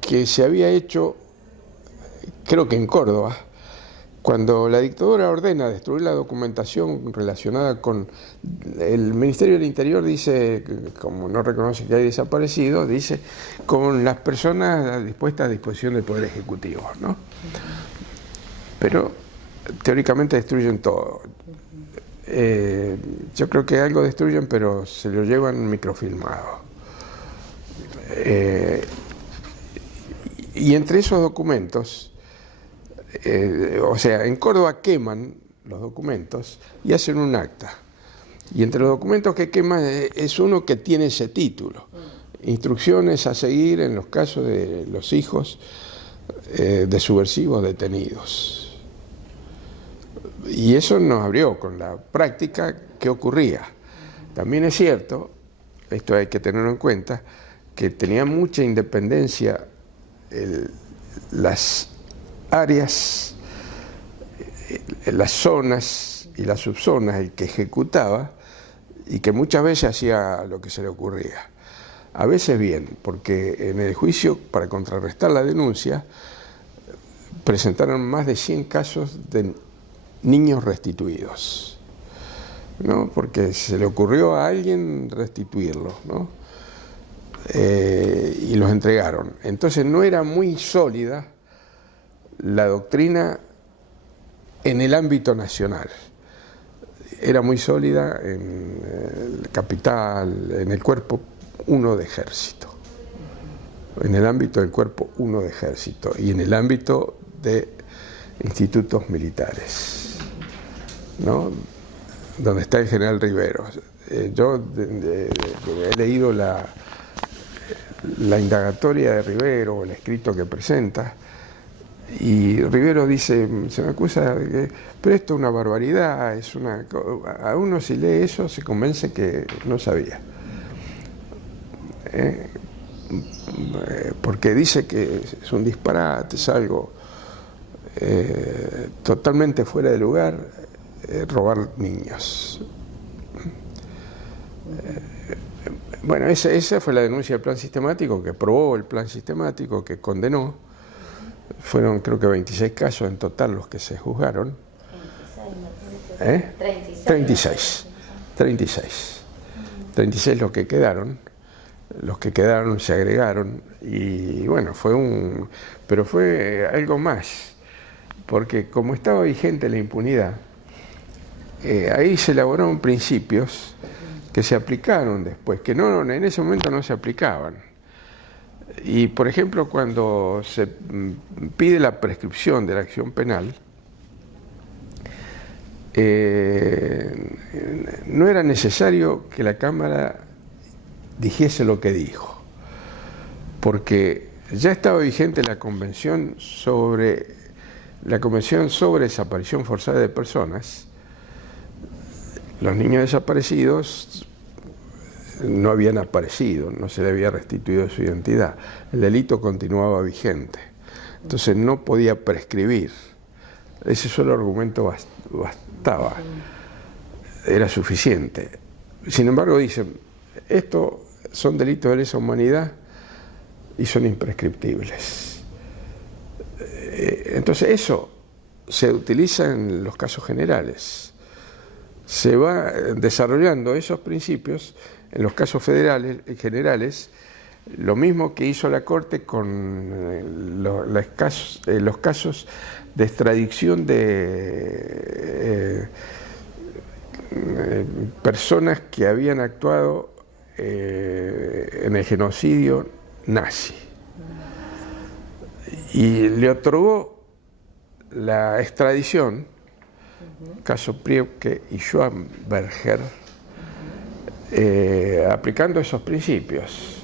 que se había hecho, creo que en Córdoba, cuando la dictadura ordena destruir la documentación relacionada con el Ministerio del Interior, dice, como no reconoce que hay desaparecidos, dice, con las personas dispuestas a disposición del Poder Ejecutivo, ¿no? Pero teóricamente destruyen todo. Yo creo que algo destruyen, pero se lo llevan microfilmado. Y entre esos documentos, o sea, en Córdoba queman los documentos y hacen un acta. Y entre los documentos que queman es uno que tiene ese título: Instrucciones a seguir en los casos de los hijos de subversivos detenidos. Y eso nos abrió con la práctica que ocurría. También es cierto, esto hay que tenerlo en cuenta, que tenía mucha independencia las áreas, las zonas y las subzonas, el que ejecutaba, y que muchas veces hacía lo que se le ocurría. A veces bien, porque en el juicio, para contrarrestar la denuncia, presentaron más de 100 casos de niños restituidos, ¿no? Porque se le ocurrió a alguien restituirlos, ¿no? Y los entregaron. Entonces no era muy sólida la doctrina en el ámbito nacional. Era muy sólida en el capital, en el cuerpo 1 de ejército, en el ámbito del Cuerpo 1 de Ejército y en el ámbito de institutos militares, ¿no? Donde está el general Rivero. Yo he leído la indagatoria de Rivero, el escrito que presenta, y Rivero dice, se me acusa de que, pero esto es una barbaridad, a uno si lee eso se convence que no sabía. Porque dice que es un disparate, es algo totalmente fuera de lugar, robar niños. Bueno, esa fue la denuncia del plan sistemático, que aprobó el plan sistemático, que condenó. Fueron creo que 26 casos en total los que se juzgaron. 36 los que quedaron. Los que quedaron se agregaron y bueno, pero fue algo más, porque como estaba vigente la impunidad, ahí se elaboraron principios que se aplicaron después, que en ese momento no se aplicaban. Y por ejemplo, cuando se pide la prescripción de la acción penal, no era necesario que la Cámara dijese lo que dijo, porque ya estaba vigente la Convención sobre desaparición forzada de personas. Los niños desaparecidos no habían aparecido, no se le había restituido su identidad, el delito continuaba vigente, entonces no podía prescribir. Ese solo argumento bastaba, era suficiente. Sin embargo, dicen, estos son delitos de lesa humanidad y son imprescriptibles. Entonces eso se utiliza en los casos generales. Se va desarrollando esos principios en los casos generales, lo mismo que hizo la Corte con los casos de extradición de personas que habían actuado en el genocidio nazi. Y le otorgó la extradición, caso Priebke y Schwamberger, aplicando esos principios.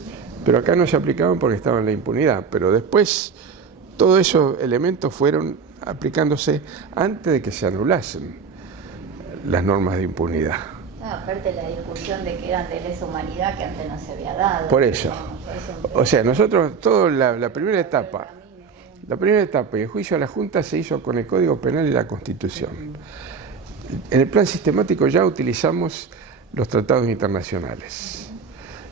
Pero acá no se aplicaban porque estaban en la impunidad, pero después todos esos elementos fueron aplicándose antes de que se anulasen las normas de impunidad. Aparte la discusión de que eran de lesa humanidad que antes no se había dado. Por eso. O sea, nosotros, la primera etapa y el juicio a la Junta se hizo con el Código Penal y la Constitución. En el plan sistemático ya utilizamos los tratados internacionales.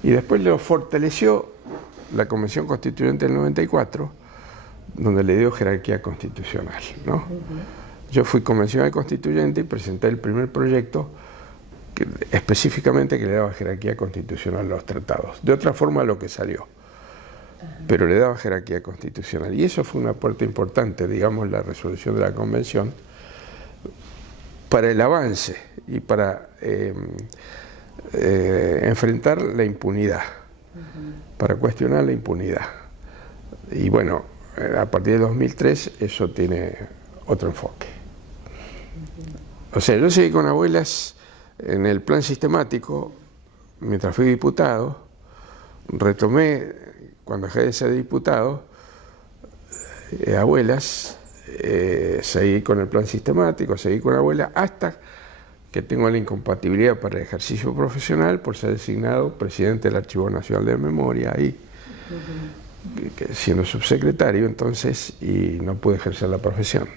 Y después lo fortaleció la Convención Constituyente del 94, donde le dio jerarquía constitucional, ¿no? Yo fui convencional constituyente y presenté el primer proyecto específicamente que le daba jerarquía constitucional a los tratados. De otra forma lo que salió, pero le daba jerarquía constitucional. Y eso fue una puerta importante, digamos, la resolución de la Convención, para el avance y para enfrentar la impunidad, para cuestionar la impunidad. Y bueno, a partir de 2003 eso tiene otro enfoque. O sea, yo seguí con Abuelas en el plan sistemático mientras fui diputado, retomé cuando dejé de ser diputado, Abuelas, seguí con el plan sistemático, seguí con Abuelas, hasta que tengo la incompatibilidad para el ejercicio profesional por ser designado presidente del Archivo Nacional de Memoria ahí, siendo subsecretario entonces, y no pude ejercer la profesión.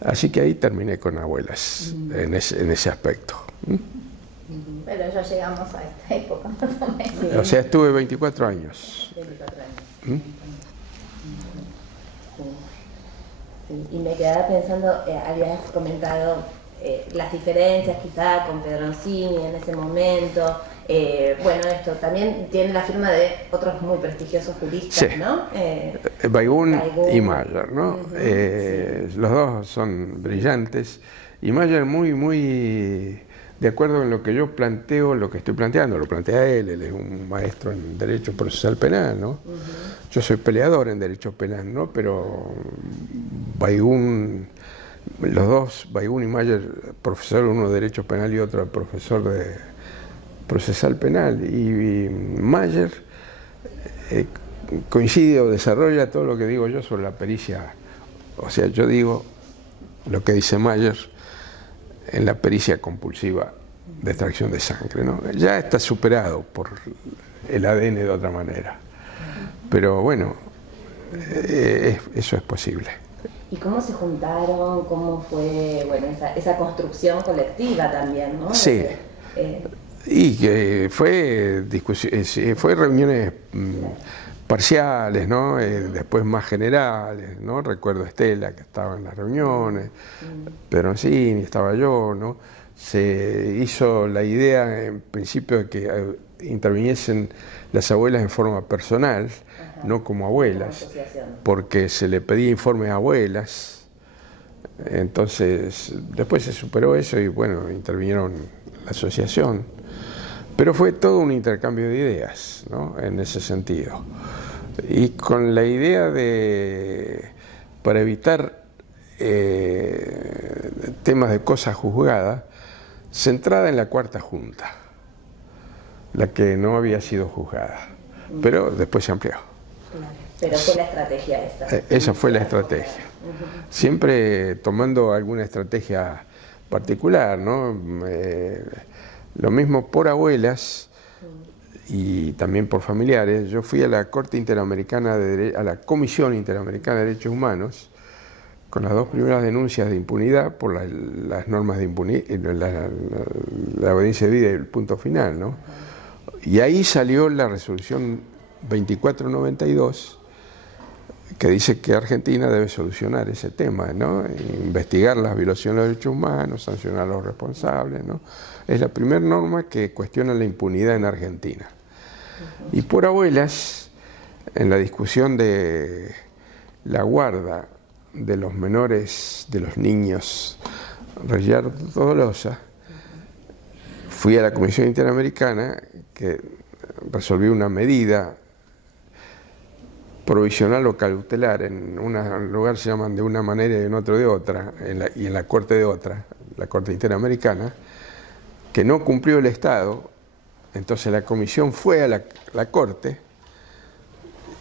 Así que ahí terminé con Abuelas, en ese aspecto. Pero ya llegamos a esta época, más o menos. O sea, estuve 24 años. 24 años. Sí. Y me quedaba pensando, habías comentado las diferencias quizá con Pedroncini en ese momento. Bueno, esto también tiene la firma de otros muy prestigiosos juristas, sí, ¿no? Bayún y Mayer, ¿no? Los dos son brillantes y Mayer muy de acuerdo en lo que yo planteo, lo que estoy planteando, lo plantea él es un maestro en Derecho Procesal Penal, ¿no? Yo soy peleador en Derecho Penal, ¿no? Pero Baigún, los dos, Baigún y Mayer, profesor, uno de Derecho Penal y otro profesor de Procesal Penal, y Mayer coincide o desarrolla todo lo que digo yo sobre la pericia. O sea, yo digo lo que dice Mayer en la pericia compulsiva de extracción de sangre, ¿no? Ya está superado por el ADN de otra manera. Pero bueno, eso es posible. ¿Y cómo se juntaron? ¿Cómo fue, bueno, esa construcción colectiva también, ¿no? Sí. Y que fue reuniones parciales, ¿no? Después más generales, ¿no? Recuerdo a Estela, que estaba en las reuniones, Peroncini, estaba yo, ¿no? Se hizo la idea, en principio, de que interviniesen las abuelas en forma personal, no como abuelas, porque se le pedía informes a abuelas. Entonces, después se superó eso y, bueno, intervinieron la asociación. Pero fue todo un intercambio de ideas, ¿no? En ese sentido. Y con la idea de, para evitar temas de cosas juzgadas, centrada en la cuarta junta, la que no había sido juzgada, pero después se amplió. Pero fue la estrategia esa. Esa fue la estrategia. Siempre tomando alguna estrategia particular, ¿no? Lo mismo por abuelas y también por familiares. Yo fui a la Corte Interamericana a la Comisión Interamericana de Derechos Humanos con las dos primeras denuncias de impunidad por las normas de impunidad, la obediencia debida y el punto final, ¿no? Y ahí salió la resolución 2492 que dice que Argentina debe solucionar ese tema, ¿no? Investigar las violaciones de derechos humanos, sancionar a los responsables, ¿no? Es la primera norma que cuestiona la impunidad en Argentina. Y por abuelas, en la discusión de la guarda de los menores, de los niños, Reyardo Dolosa, fui a la Comisión Interamericana que resolvió una medida provisional o cautelar, en un lugar se llaman de una manera y en otro de otra, y en la Corte de otra, la Corte Interamericana, que no cumplió el Estado. Entonces la Comisión fue a la Corte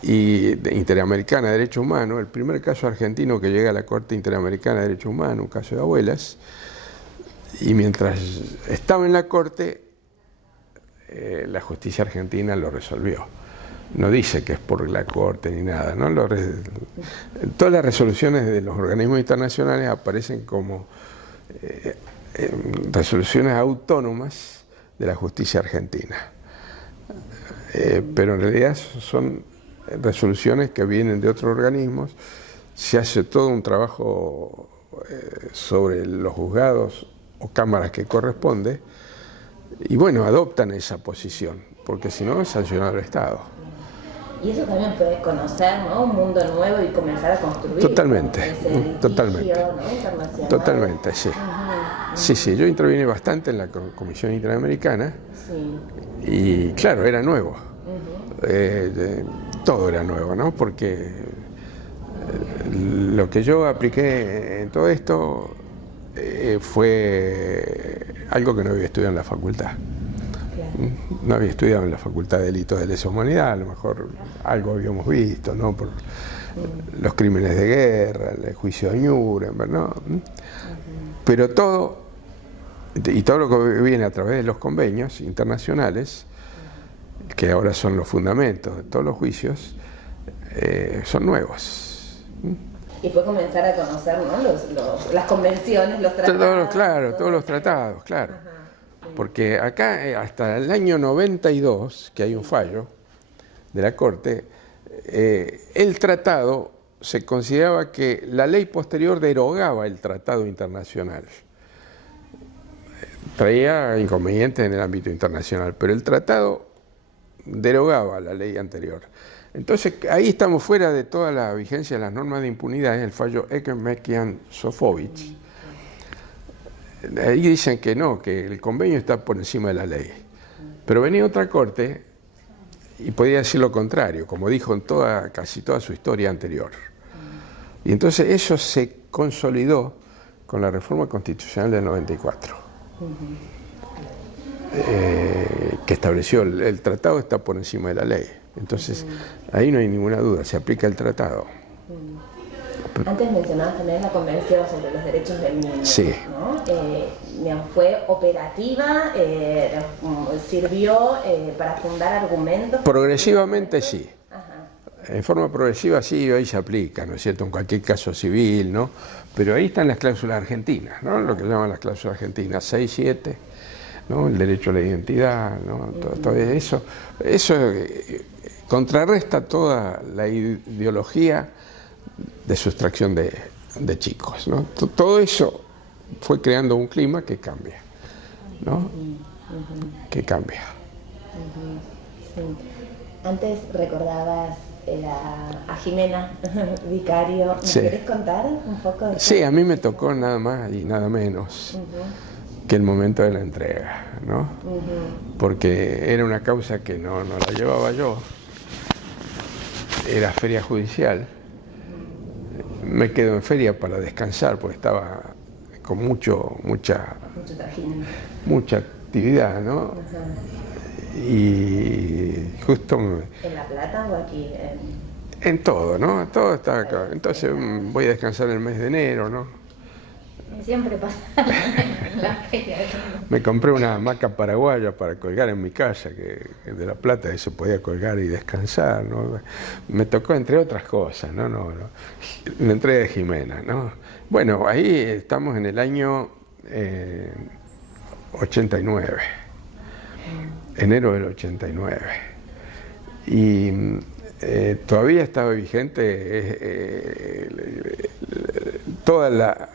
Interamericana de Derechos Humanos, el primer caso argentino que llega a la Corte Interamericana de Derechos Humanos, un caso de abuelas, y mientras estaba en la Corte, la justicia argentina lo resolvió. No dice que es por la Corte ni nada, ¿no? Todas las resoluciones de los organismos internacionales aparecen como resoluciones autónomas de la justicia argentina. Pero en realidad son resoluciones que vienen de otros organismos. Se hace todo un trabajo sobre los juzgados o cámaras que corresponde y bueno, adoptan esa posición, porque si no es sancionar al Estado. Y eso también fue conocer, ¿no? Un mundo nuevo y comenzar a construir. Totalmente, totalmente. ¿No? Totalmente, sí. Sí, yo intervine bastante en la Comisión Interamericana y claro, era nuevo. Todo era nuevo, ¿no? Porque lo que yo apliqué en todo esto fue algo que no había estudiado en la facultad. No había estudiado en la Facultad de Delitos de Lesa Humanidad, a lo mejor algo habíamos visto, ¿no? Por los crímenes de guerra, el juicio de Nuremberg, ¿no? Pero todo lo que viene a través de los convenios internacionales, que ahora son los fundamentos de todos los juicios, son nuevos. Y fue comenzar a conocer, ¿no? Las convenciones, los tratados. Todos los tratados, claro. Porque acá, hasta el año 92, que hay un fallo de la Corte, el tratado se consideraba que la ley posterior derogaba el tratado internacional. Traía inconvenientes en el ámbito internacional, pero el tratado derogaba la ley anterior. Entonces, ahí estamos fuera de toda la vigencia de las normas de impunidad, es el fallo Ekenmekian-Sofovich. ahí dicen que no, que el convenio está por encima de la ley. Pero venía otra corte y podía decir lo contrario, como dijo en casi toda su historia anterior. Y entonces eso se consolidó con la reforma constitucional del 94, que estableció el tratado está por encima de la ley. Entonces ahí no hay ninguna duda, se aplica el tratado. Antes mencionabas también la Convención sobre los Derechos del Niño, sí. ¿no? ¿Fue operativa? ¿Sirvió para fundar argumentos? Progresivamente sí. Ajá. En forma progresiva sí, ahí se aplica, ¿no es cierto? En cualquier caso civil, ¿no? Pero ahí están las cláusulas argentinas, ¿no? Lo que llaman las cláusulas argentinas, 6, 7, ¿no? El derecho a la identidad, ¿no? Todo eso contrarresta toda la ideología de sustracción de chicos, ¿no? Todo eso fue creando un clima que cambia, ¿no? Que cambia. Sí. Antes recordabas a Jimena Vicario. ¿Me querés contar un poco de eso? Sí, a mí me tocó nada más y nada menos que el momento de la entrega, ¿no? Porque era una causa que no la llevaba yo, era feria judicial. Me quedo en feria para descansar porque estaba con mucha actividad, ¿no? Y justo ¿En La Plata o aquí? En todo, ¿no? Todo está acá. Entonces voy a descansar el mes de enero, ¿no? Siempre pasa en la feria. Me compré una hamaca paraguaya para colgar en mi casa, que de La Plata eso podía colgar y descansar, ¿no? Me tocó entre otras cosas, ¿no? La entrega de Jimena, ¿no? Bueno, ahí estamos en el año 89, enero del 89. Y todavía estaba vigente toda la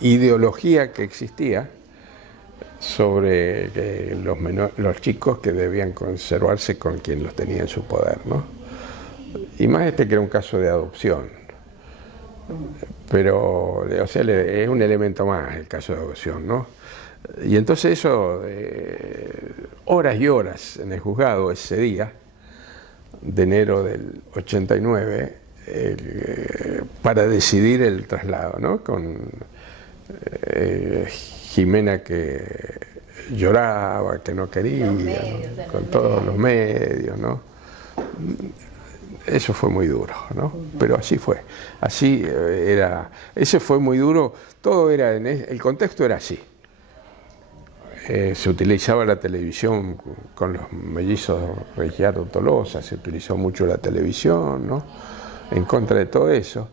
ideología que existía sobre los chicos que debían conservarse con quien los tenía en su poder, ¿no? Y más que era un caso de adopción. Pero, o sea, es un elemento más el caso de adopción, ¿no? Y entonces eso, horas y horas en el juzgado ese día, de enero del 89, para decidir el traslado, ¿no? Con Jimena que lloraba, que no quería, con todos los medios, ¿no? Eso fue muy duro, ¿no? Pero así fue, así era, ese fue muy duro, todo era, el contexto era así. Se utilizaba la televisión con los mellizos Reggiano Tolosa, se utilizó mucho la televisión, ¿no? En contra de todo eso.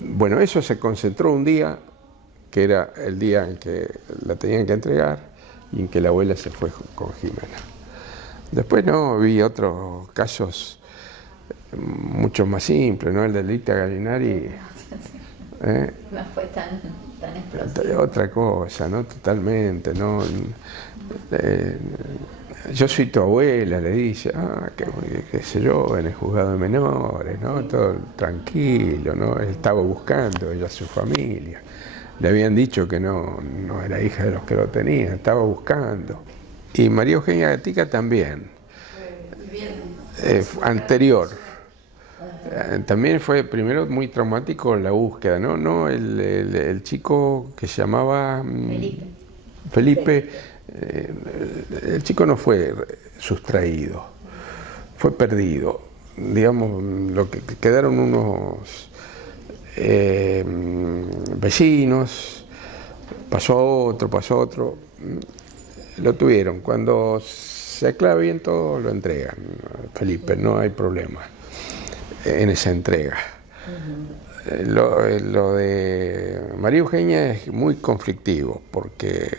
Bueno, eso se concentró un día, que era el día en que la tenían que entregar y en que la abuela se fue con Jimena. Después no, vi otros casos mucho más simples, ¿no? El de Lita Gallinari. No fue tan explosivo. Otra cosa, ¿no? Totalmente, ¿no? Yo soy tu abuela, le dice, qué sé yo, en el juzgado de menores, ¿no? Todo tranquilo, ¿no? Él estaba buscando, ella, su familia. Le habían dicho que no era hija de los que lo tenían, estaba buscando. Y María Eugenia Gatica también, anterior. También fue primero muy traumático la búsqueda, ¿no? El chico que se llamaba Felipe, el chico no fue sustraído, fue perdido. Digamos, lo que quedaron unos vecinos, pasó otro, lo tuvieron. Cuando se aclara bien todo, lo entregan. Felipe, no hay problema en esa entrega. Lo de María Eugenia es muy conflictivo porque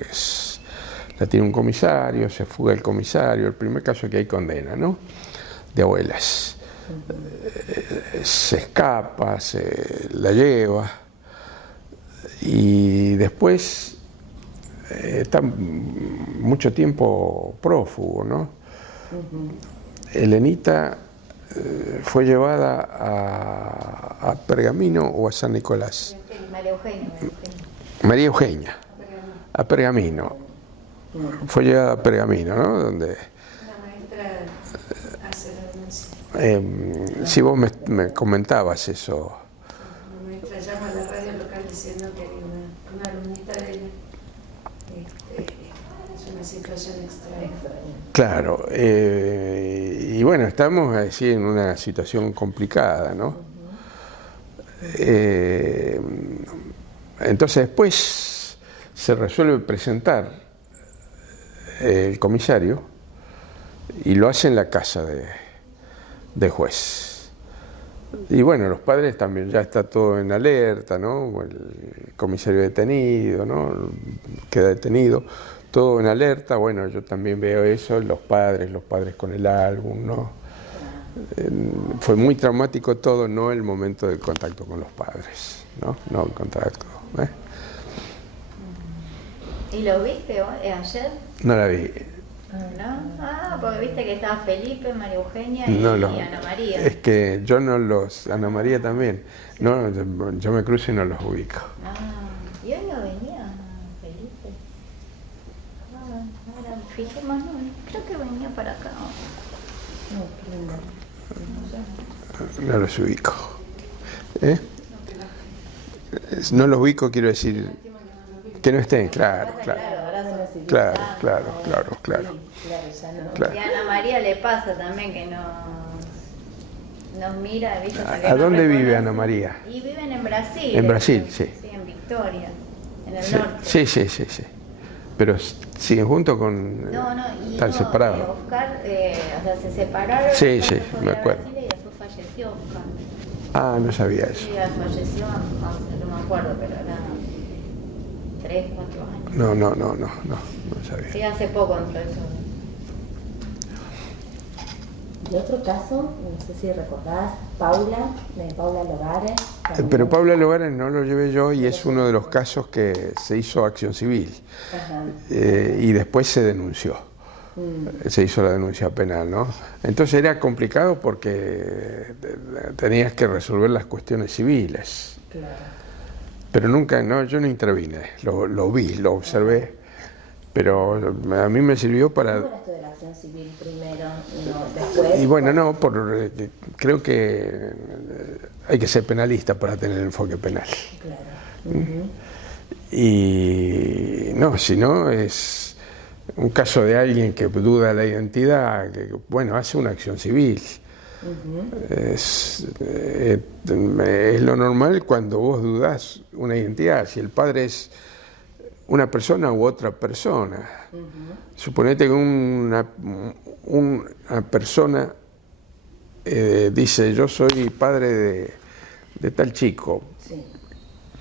la tiene un comisario, se fuga el comisario, el primer caso que hay condena, ¿no? De abuelas. Se escapa, la lleva y después está mucho tiempo prófugo, ¿no? Elenita fue llevada a Pergamino o a San Nicolás. María Eugenia. María Eugenia, a Pergamino. Fue llevada a Pergamino, ¿no? Donde la maestra hace la denuncia. si vos me comentabas eso. La maestra llama a la radio local diciendo que hay una alumnita de ella. Es una situación extraña. Claro, y bueno, estamos así en una situación complicada, ¿no? Entonces después se resuelve presentar el comisario y lo hace en la casa del juez. Y bueno, los padres también, ya está todo en alerta, ¿no? El comisario detenido, ¿no? Queda detenido, todo en alerta. Bueno, yo también veo eso, los padres con el álbum, ¿no? Fue muy traumático todo, no el momento del contacto con los padres, ¿no? No el contacto, ¿eh? ¿Y lo viste ayer? No la vi. ¿No? Ah, porque viste que estaba Felipe, María Eugenia y Ana María. Es que yo no los... Ana María también. No, yo me cruzo y no los ubico. Ah, y hoy no venía Felipe. Ahora fijemos, no, creo que venía para acá. No, qué lindo. No los ubico. ¿Eh? No los ubico, quiero decir... Que no estén, claro. Y a Ana María le pasa también que nos mira, ¿viste? ¿A dónde vive Ana María? Y viven en Brasil. En Brasil, sí. Sí, en Victoria, en el Sí, norte. sí. Pero siguen juntos con... No, y están separados. Oscar, o sea, se separaron. Sí, Oscar fue me a acuerdo. Brasil y después falleció Oscar. Ah, no sabía eso. Sí, falleció, no me acuerdo, pero era 3, 4 años. No sabía. Sí, hace poco entró eso. Y otro caso, no sé si recordás, Paula Logares. Pero Paula Logares no lo llevé yo y es uno de los casos que se hizo acción civil. Ajá. Y después se denunció. Se hizo la denuncia penal, ¿no? Entonces era complicado porque tenías que resolver las cuestiones civiles. Claro. Pero nunca, no, yo no intervine, lo vi, lo observé, pero a mí me sirvió para... ¿Cómo era esto de la acción civil primero, no después? Y bueno, no, creo que hay que ser penalista para tener enfoque penal. Claro. Y no, si no es un caso de alguien que duda la identidad, que bueno, hace una acción civil. Es lo normal cuando vos dudás una identidad, si el padre es una persona u otra persona. Suponete que una persona dice, yo soy padre de tal chico, Sí.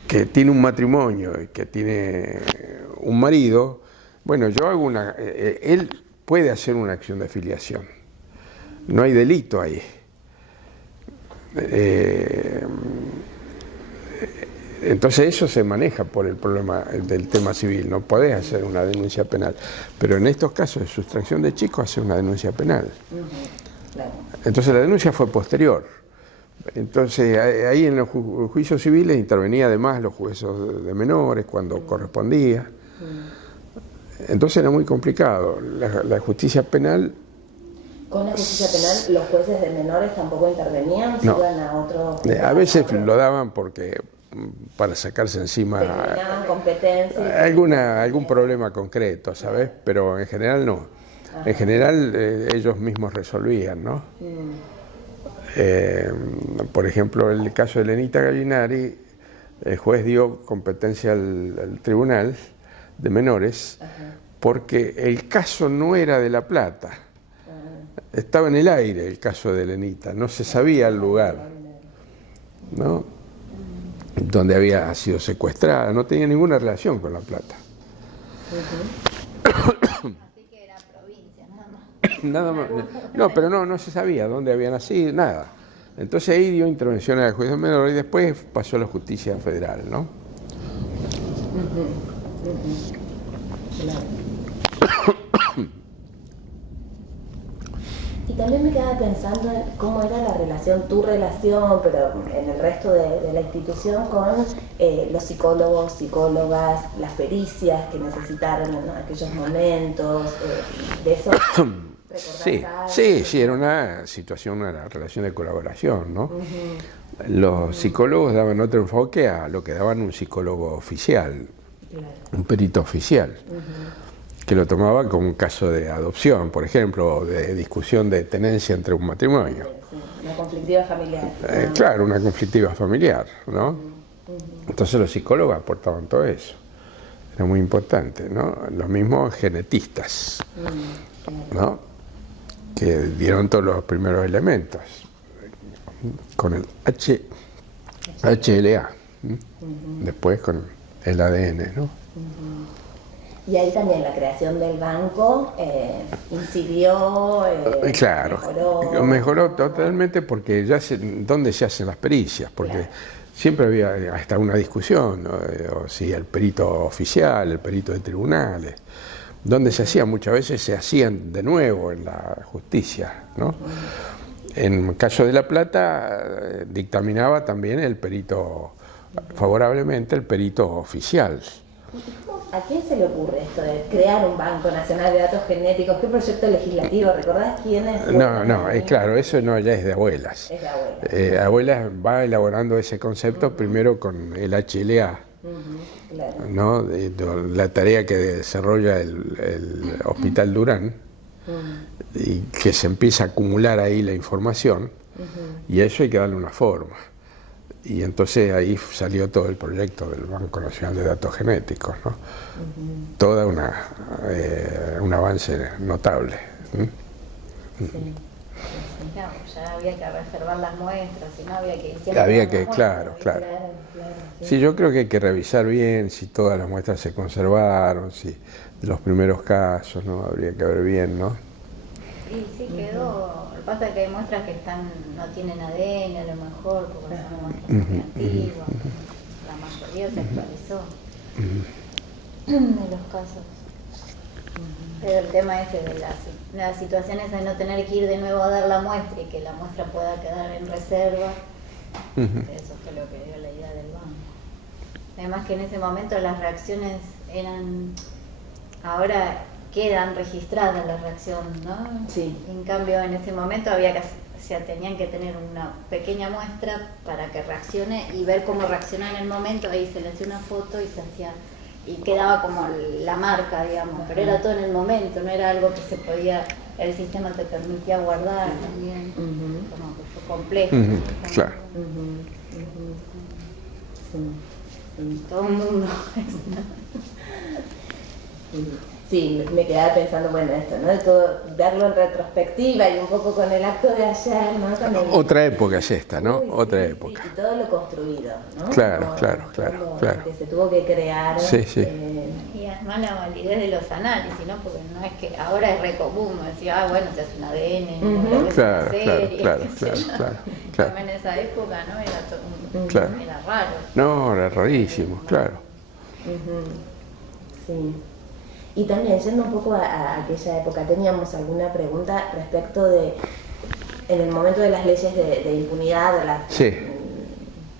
que tiene un matrimonio y que tiene un marido. Bueno, yo hago él puede hacer una acción de filiación. No hay delito ahí. Entonces eso se maneja por el problema del tema civil, no podés hacer una denuncia penal. Pero en estos casos de sustracción de chicos hace una denuncia penal. Claro. Entonces la denuncia fue posterior. Entonces ahí en los juicios civiles intervenía además los jueces de menores cuando correspondía. Entonces era muy complicado. La justicia penal... Con la justicia penal, los jueces de menores tampoco intervenían, No. iban a otro... A veces lo daban porque para sacarse encima Terminaban competencias. algún problema concreto, ¿sabes? Pero en general no. En general ellos mismos resolvían, ¿no? Por ejemplo, el caso de Lenita Gallinari, el juez dio competencia al tribunal de menores porque el caso no era de La Plata. Estaba en el aire el caso de Lenita, no se sabía el lugar, ¿no? Donde había sido secuestrada, no tenía ninguna relación con La Plata. Así que era provincia, nada más. Nada más. No, pero no se sabía dónde había nacido, nada. Entonces ahí dio intervención al juez de menor y después pasó a la justicia federal, ¿no? Y también me quedaba pensando en cómo era la relación, tu relación, pero en el resto de la institución, con los psicólogos, psicólogas, las pericias que necesitaron en aquellos momentos, de eso. Sí, era una situación, una relación de colaboración, ¿no? Los psicólogos daban otro enfoque a lo que daban un psicólogo oficial, un perito oficial, que lo tomaba como un caso de adopción, por ejemplo, o de discusión de tenencia entre un matrimonio. Una conflictiva familiar. Claro, una conflictiva familiar, ¿no? Entonces los psicólogos aportaban todo eso. Era muy importante, ¿no? Los mismos genetistas, ¿no? Que dieron todos los primeros elementos, con el HLA, después con el ADN, ¿no? Y ahí también la creación del banco incidió, claro, mejoró totalmente, porque ya ¿dónde se hacen las pericias? Porque siempre había hasta una discusión, ¿no? O si el perito oficial, el perito de tribunales, donde se hacían, muchas veces se hacían de nuevo en la justicia, ¿no? En el caso de La Plata dictaminaba también el perito, favorablemente el perito oficial. ¿A quién se le ocurre esto de crear un Banco Nacional de Datos Genéticos? ¿Qué proyecto legislativo? ¿Recordás quién es? No, es claro, eso no, ya es de abuelas. Es de abuelas. Abuelas va elaborando ese concepto primero con el HLA. Claro. ¿No? La tarea que desarrolla el Hospital Durán, y que se empieza a acumular ahí la información, y a eso hay que darle una forma. Y entonces ahí salió todo el proyecto del Banco Nacional de Datos Genéticos, ¿no? Toda un avance notable. Claro, ya había que reservar las muestras, si no había que claro. Sí, yo creo que hay que revisar bien si todas las muestras se conservaron, si los primeros casos, ¿no? Habría que ver bien, ¿no? Sí, quedó. Lo que pasa es que hay muestras que no tienen ADN, a lo mejor, porque son muestras muy antiguas. La mayoría se actualizó de los casos. Pero el tema ese de las situaciones de no tener que ir de nuevo a dar la muestra y que la muestra pueda quedar en reserva, eso fue lo que dio la idea del banco. Además que en ese momento las reacciones ahora quedan registradas la reacción, ¿no? Sí. En cambio, en ese momento tenían que tener una pequeña muestra para que reaccione y ver cómo reacciona en el momento. Ahí se le hacía una foto y quedaba como la marca, digamos, pero era todo en el momento, no era algo que se podía, el sistema te permitía guardar también, como que fue complejo. Claro. Todo el mundo. Sí, me quedaba pensando, bueno, esto, ¿no? De todo, verlo en retrospectiva y un poco con el acto de ayer, ¿no? Otra época es esta, ¿no? Otra época. Sí, y todo lo construido, ¿no? Claro. Lo que se tuvo que crear. Sí. Y además la validez de los análisis, ¿no? Porque no es que ahora es re común decir, bueno, se hace un ADN, Claro. También en esa época, ¿no? Era todo era raro. No, era rarísimo, claro. Sí. Y también, yendo un poco a aquella época, ¿teníamos alguna pregunta respecto de, en el momento de las leyes de impunidad, de la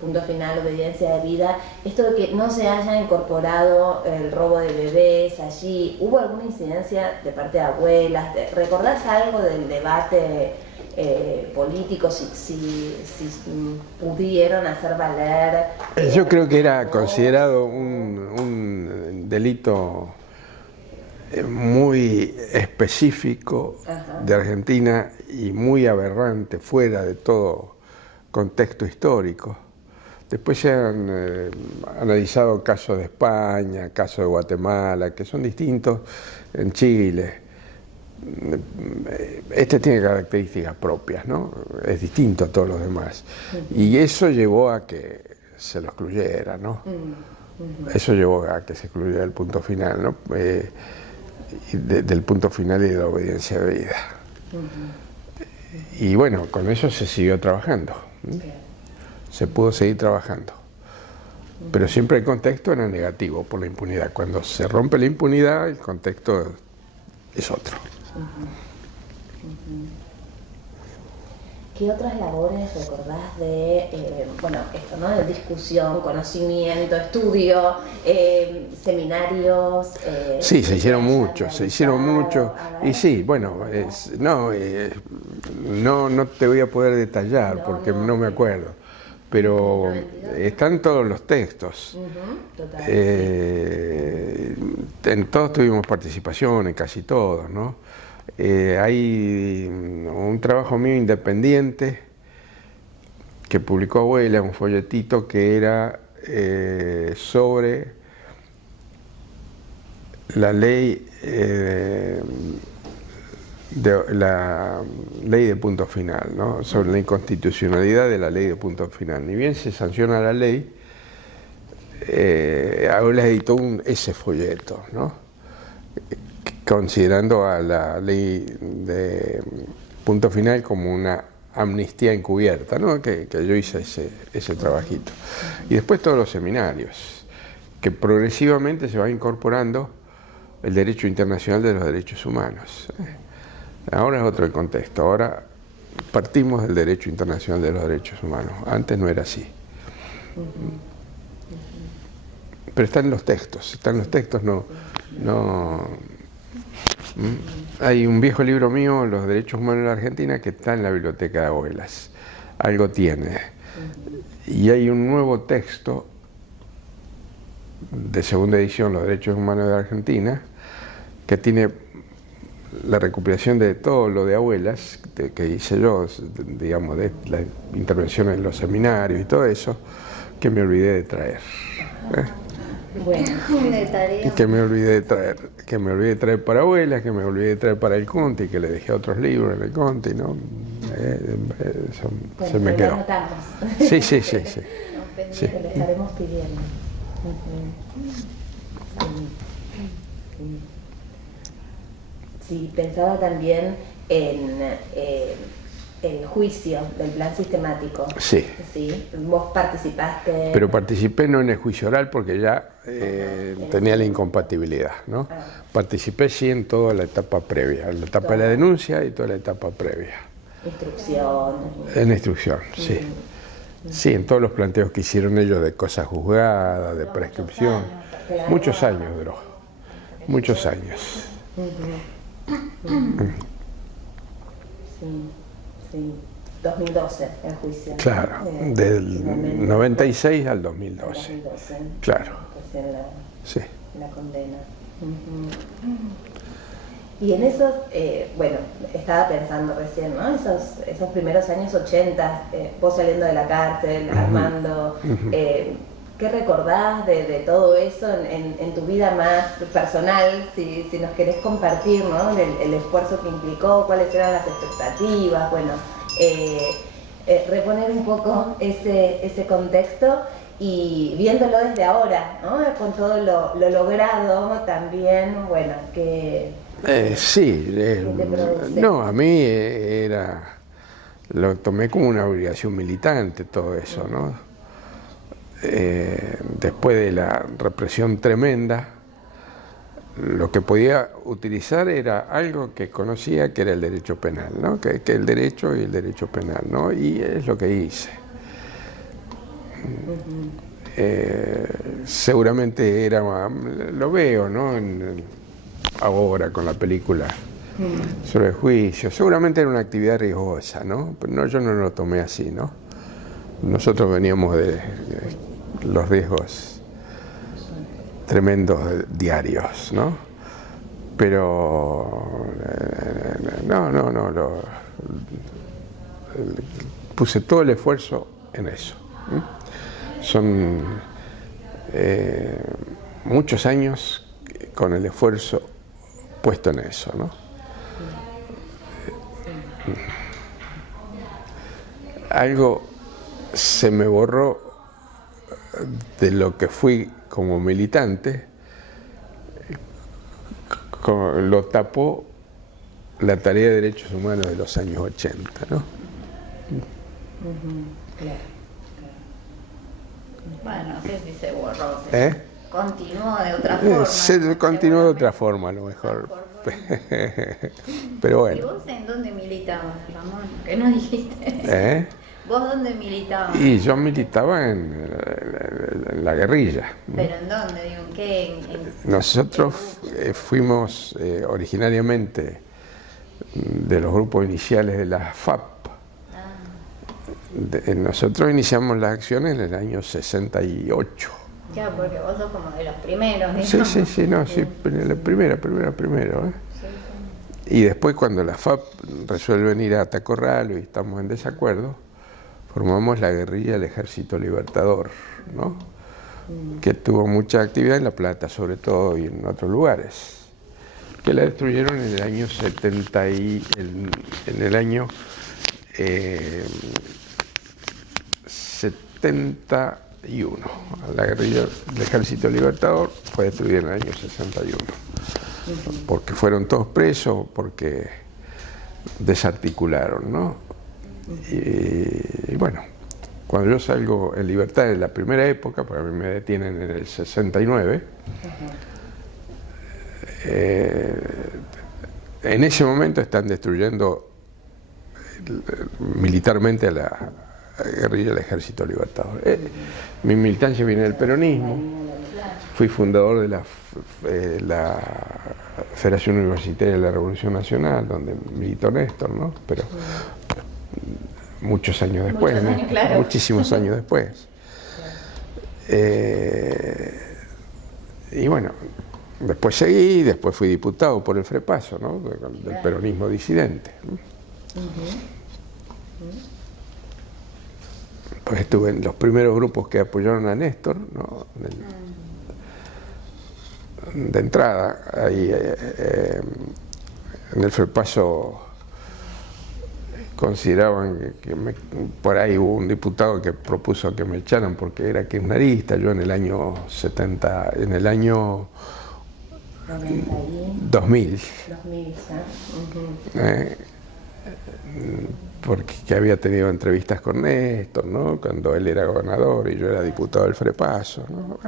punto final, obediencia de vida, esto de que no se haya incorporado el robo de bebés allí, ¿hubo alguna incidencia de parte de abuelas? ¿Recordás algo del debate político, si pudieron hacer valer? Yo creo que era considerado un delito muy específico de Argentina y muy aberrante, fuera de todo contexto histórico. Después se han analizado casos de España, casos de Guatemala, que son distintos, en Chile. Este tiene características propias, ¿no? Es distinto a todos los demás. Y eso llevó a que se lo excluyera, ¿no? Eso llevó a que se excluyera el punto final, ¿no? Del punto final y de la obediencia de vida. Y bueno, con eso se siguió trabajando. Se pudo seguir trabajando. Pero siempre el contexto era negativo por la impunidad. Cuando se rompe la impunidad, el contexto es otro. ¿Qué otras labores recordás de, bueno, esto, ¿no? De discusión, conocimiento, estudio, seminarios? Sí, se hicieron muchos. Y sí, bueno, no te voy a poder detallar porque no me acuerdo. Pero están todos los textos. En todos tuvimos participación, en casi todos, ¿no? Hay un trabajo mío independiente que publicó Abuela, un folletito que era sobre la ley la ley de punto final, ¿no? Sobre la inconstitucionalidad de la ley de punto final. Ni bien se sanciona la ley, Abuela editó ese folleto, ¿no? Considerando a la ley de punto final como una amnistía encubierta, ¿no? Que yo hice ese trabajito. Y después todos los seminarios, que progresivamente se va incorporando el derecho internacional de los derechos humanos. Ahora es otro el contexto, ahora partimos del derecho internacional de los derechos humanos, antes no era así. Pero están los textos, Hay un viejo libro mío, Los derechos humanos en la Argentina, que está en la biblioteca de Abuelas, algo tiene. Y hay un nuevo texto de segunda edición, Los derechos humanos de la Argentina, que tiene la recuperación de todo lo de Abuelas, que hice yo, digamos, de la intervención en los seminarios y todo eso, que me olvidé de traer. Bueno, que me olvidé de traer para Abuelas, que me olvidé de traer para el Conte, y que le dejé otros libros en el Conte, ¿no? Bueno, se me quedó. Anotamos. Sí. Te lo estaremos pidiendo. Sí, pensaba también en el juicio del plan sistemático. Sí. Sí. Vos participaste. Pero participé no en el juicio oral porque ya tenía la incompatibilidad, ¿no? Participé sí en toda la etapa previa, la etapa de la denuncia y toda la etapa previa. Instrucción. En instrucción, sí. Sí, en todos los planteos que hicieron ellos de cosas juzgadas, de prescripción. Muchos años duró. Muchos años. Sí. 2012 el juicio. Claro, del 96 al 2012. Claro. Sí. La condena. Y en esos, bueno, estaba pensando recién, ¿no? Esos primeros años 80, vos saliendo de la cárcel, Armando, ¿qué recordás de todo eso en tu vida más personal? Si nos querés compartir, ¿no? El esfuerzo que implicó, cuáles eran las expectativas, bueno, reponer un poco ese contexto y viéndolo desde ahora, ¿no? Con todo lo logrado también, bueno, que... Sí, no, a mí lo tomé como una obligación militante todo eso, ¿no? Después de la represión tremenda, lo que podía utilizar era algo que conocía, que era el derecho penal, ¿no? Que el derecho y el derecho penal, ¿no? Y es lo que hice. Seguramente era, lo veo, ¿no? Ahora con la película sobre el juicio, seguramente era una actividad riesgosa, ¿no? Pero no, yo no lo tomé así, ¿no? Nosotros veníamos de los riesgos tremendos diarios, ¿no? Pero puse todo el esfuerzo en eso. Son muchos años con el esfuerzo puesto en eso, ¿no? Algo se me borró de lo que fui como militante, lo tapó la tarea de derechos humanos de los años 80, ¿no? Bueno, no sé si se borró. ¿Eh? Continuó de otra forma. Se continuó de otra forma, a lo mejor. Pero bueno. ¿Y vos en dónde militabas, Ramón? Que no dijiste. ¿Vos dónde militabas? Y yo militaba en la guerrilla. ¿Pero en dónde? Digo, ¿en qué? Nosotros fuimos originariamente de los grupos iniciales de la FAP. Nosotros iniciamos las acciones en el año 68. Claro, porque vos sos como de los primeros, ¿no? Sí, primero. Y después cuando la FAP resuelven ir a Atacorralo y estamos en desacuerdo, formamos la guerrilla del Ejército Libertador, ¿no? Que tuvo mucha actividad en La Plata, sobre todo, y en otros lugares, que la destruyeron en el año 71. La guerrilla del Ejército Libertador fue destruida en el año 61. Porque fueron todos presos, porque desarticularon, ¿no? Y bueno, cuando yo salgo en libertad en la primera época, porque a mí me detienen en el 69, en ese momento están destruyendo militarmente a la guerrilla del Ejército Libertador. Mi militancia viene del peronismo, fui fundador de la Federación Universitaria de la Revolución Nacional, donde militó Néstor, ¿no? Pero muchos años después, muchísimos años después. Y bueno, después seguí, después fui diputado por el FREPASO, ¿no? Del peronismo disidente. Pues estuve en los primeros grupos que apoyaron a Néstor, ¿no? De entrada, ahí en el FREPASO consideraban que por ahí hubo un diputado que propuso que me echaran porque era kirchnerista. Yo en el año 70, en el año 2000, porque había tenido entrevistas con Néstor, ¿no? Cuando él era gobernador y yo era diputado del FREPASO, ¿no?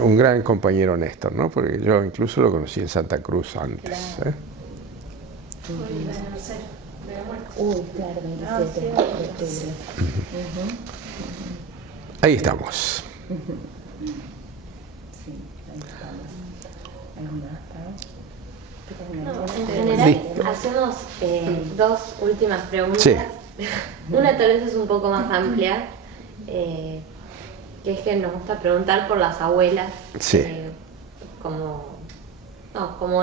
Un gran compañero Néstor, ¿no? Porque yo incluso lo conocí en Santa Cruz antes. Ahí estamos. En general hacemos dos últimas preguntas. Sí. Una tal vez es un poco más amplia, que es que nos gusta preguntar por las abuelas, sí. Como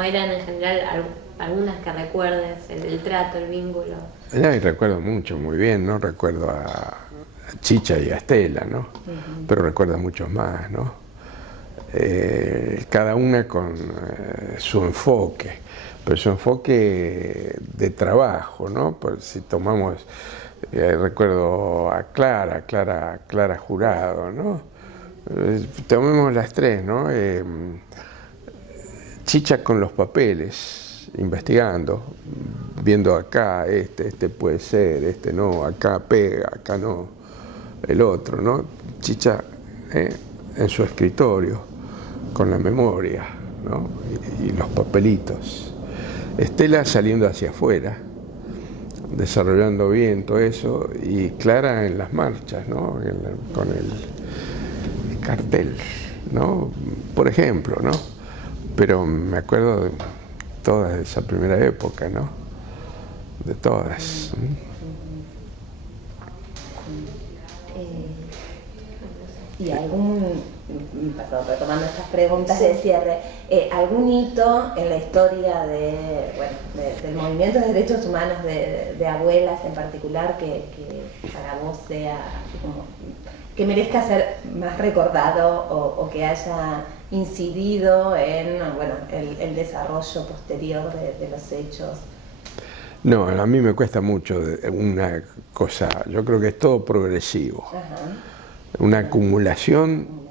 eran en general algunas que recuerdes, el trato, el vínculo. Y recuerdo mucho, muy bien, ¿no? Recuerdo a Chicha y a Estela, ¿no? Pero recuerdo a muchos más, ¿no? Cada una con su enfoque, pero su enfoque de trabajo, ¿no? Pues si tomamos, recuerdo a Clara Jurado, ¿no? Tomemos las tres, ¿no? Chicha con los papeles, investigando, viendo acá, este puede ser, este no, acá pega, acá no, el otro, ¿no? Chicha en su escritorio, con la memoria, ¿no? Y los papelitos. Estela saliendo hacia afuera, desarrollando bien todo eso, y Clara en las marchas, ¿no? Con el cartel, ¿no? Por ejemplo, ¿no? Pero me acuerdo de todas de esa primera época, ¿no? De todas. ¿Y perdón, retomando estas preguntas de cierre, algún hito en la historia del movimiento de derechos humanos de abuelas en particular que para vos sea así como que merezca ser más recordado o que haya incidido en el desarrollo posterior de los hechos? No, a mí me cuesta mucho una cosa, yo creo que es todo progresivo. Una acumulación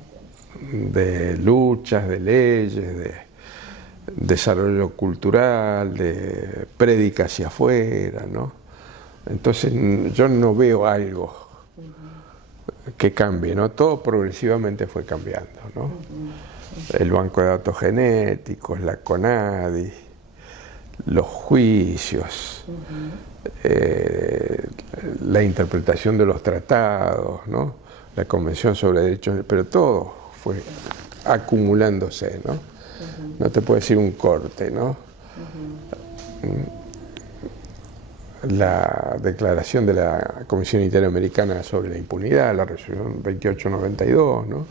de luchas, de leyes, de desarrollo cultural, de prédica hacia afuera, ¿no? Entonces yo no veo algo que cambie, ¿no? Todo progresivamente fue cambiando, ¿no? el Banco de Datos Genéticos, la CONADI, los juicios, la interpretación de los tratados, ¿no? La Convención sobre Derechos, pero todo fue acumulándose, ¿no? No te puedo decir un corte, ¿no? La declaración de la Comisión Interamericana sobre la Impunidad, la resolución 2892, ¿no?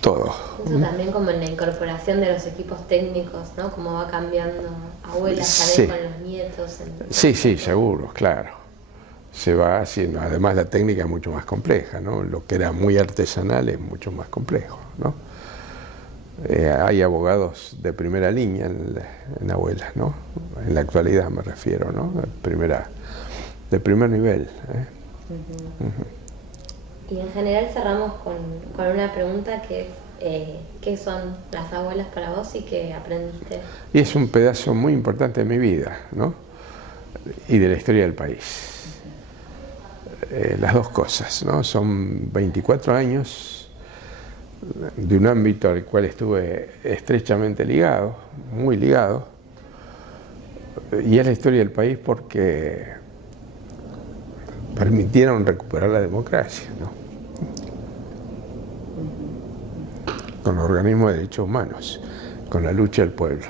Todo. Eso también como en la incorporación de los equipos técnicos, ¿no? Cómo va cambiando abuelas Sí. también con los nietos. Sí, sí, seguro, claro. Se va haciendo, además la técnica es mucho más compleja, ¿no? Lo que era muy artesanal es mucho más complejo, ¿no? Hay abogados de primera línea en abuelas, ¿no? En la actualidad me refiero, ¿no? De primer nivel. Y en general cerramos con una pregunta que es, ¿qué son las abuelas para vos y qué aprendiste? Y es un pedazo muy importante de mi vida, ¿no? Y de la historia del país. Las dos cosas, ¿no? Son 24 años de un ámbito al cual estuve estrechamente ligado, muy ligado, y es la historia del país porque permitieron recuperar la democracia, ¿no? Con los organismos de derechos humanos, con la lucha del pueblo.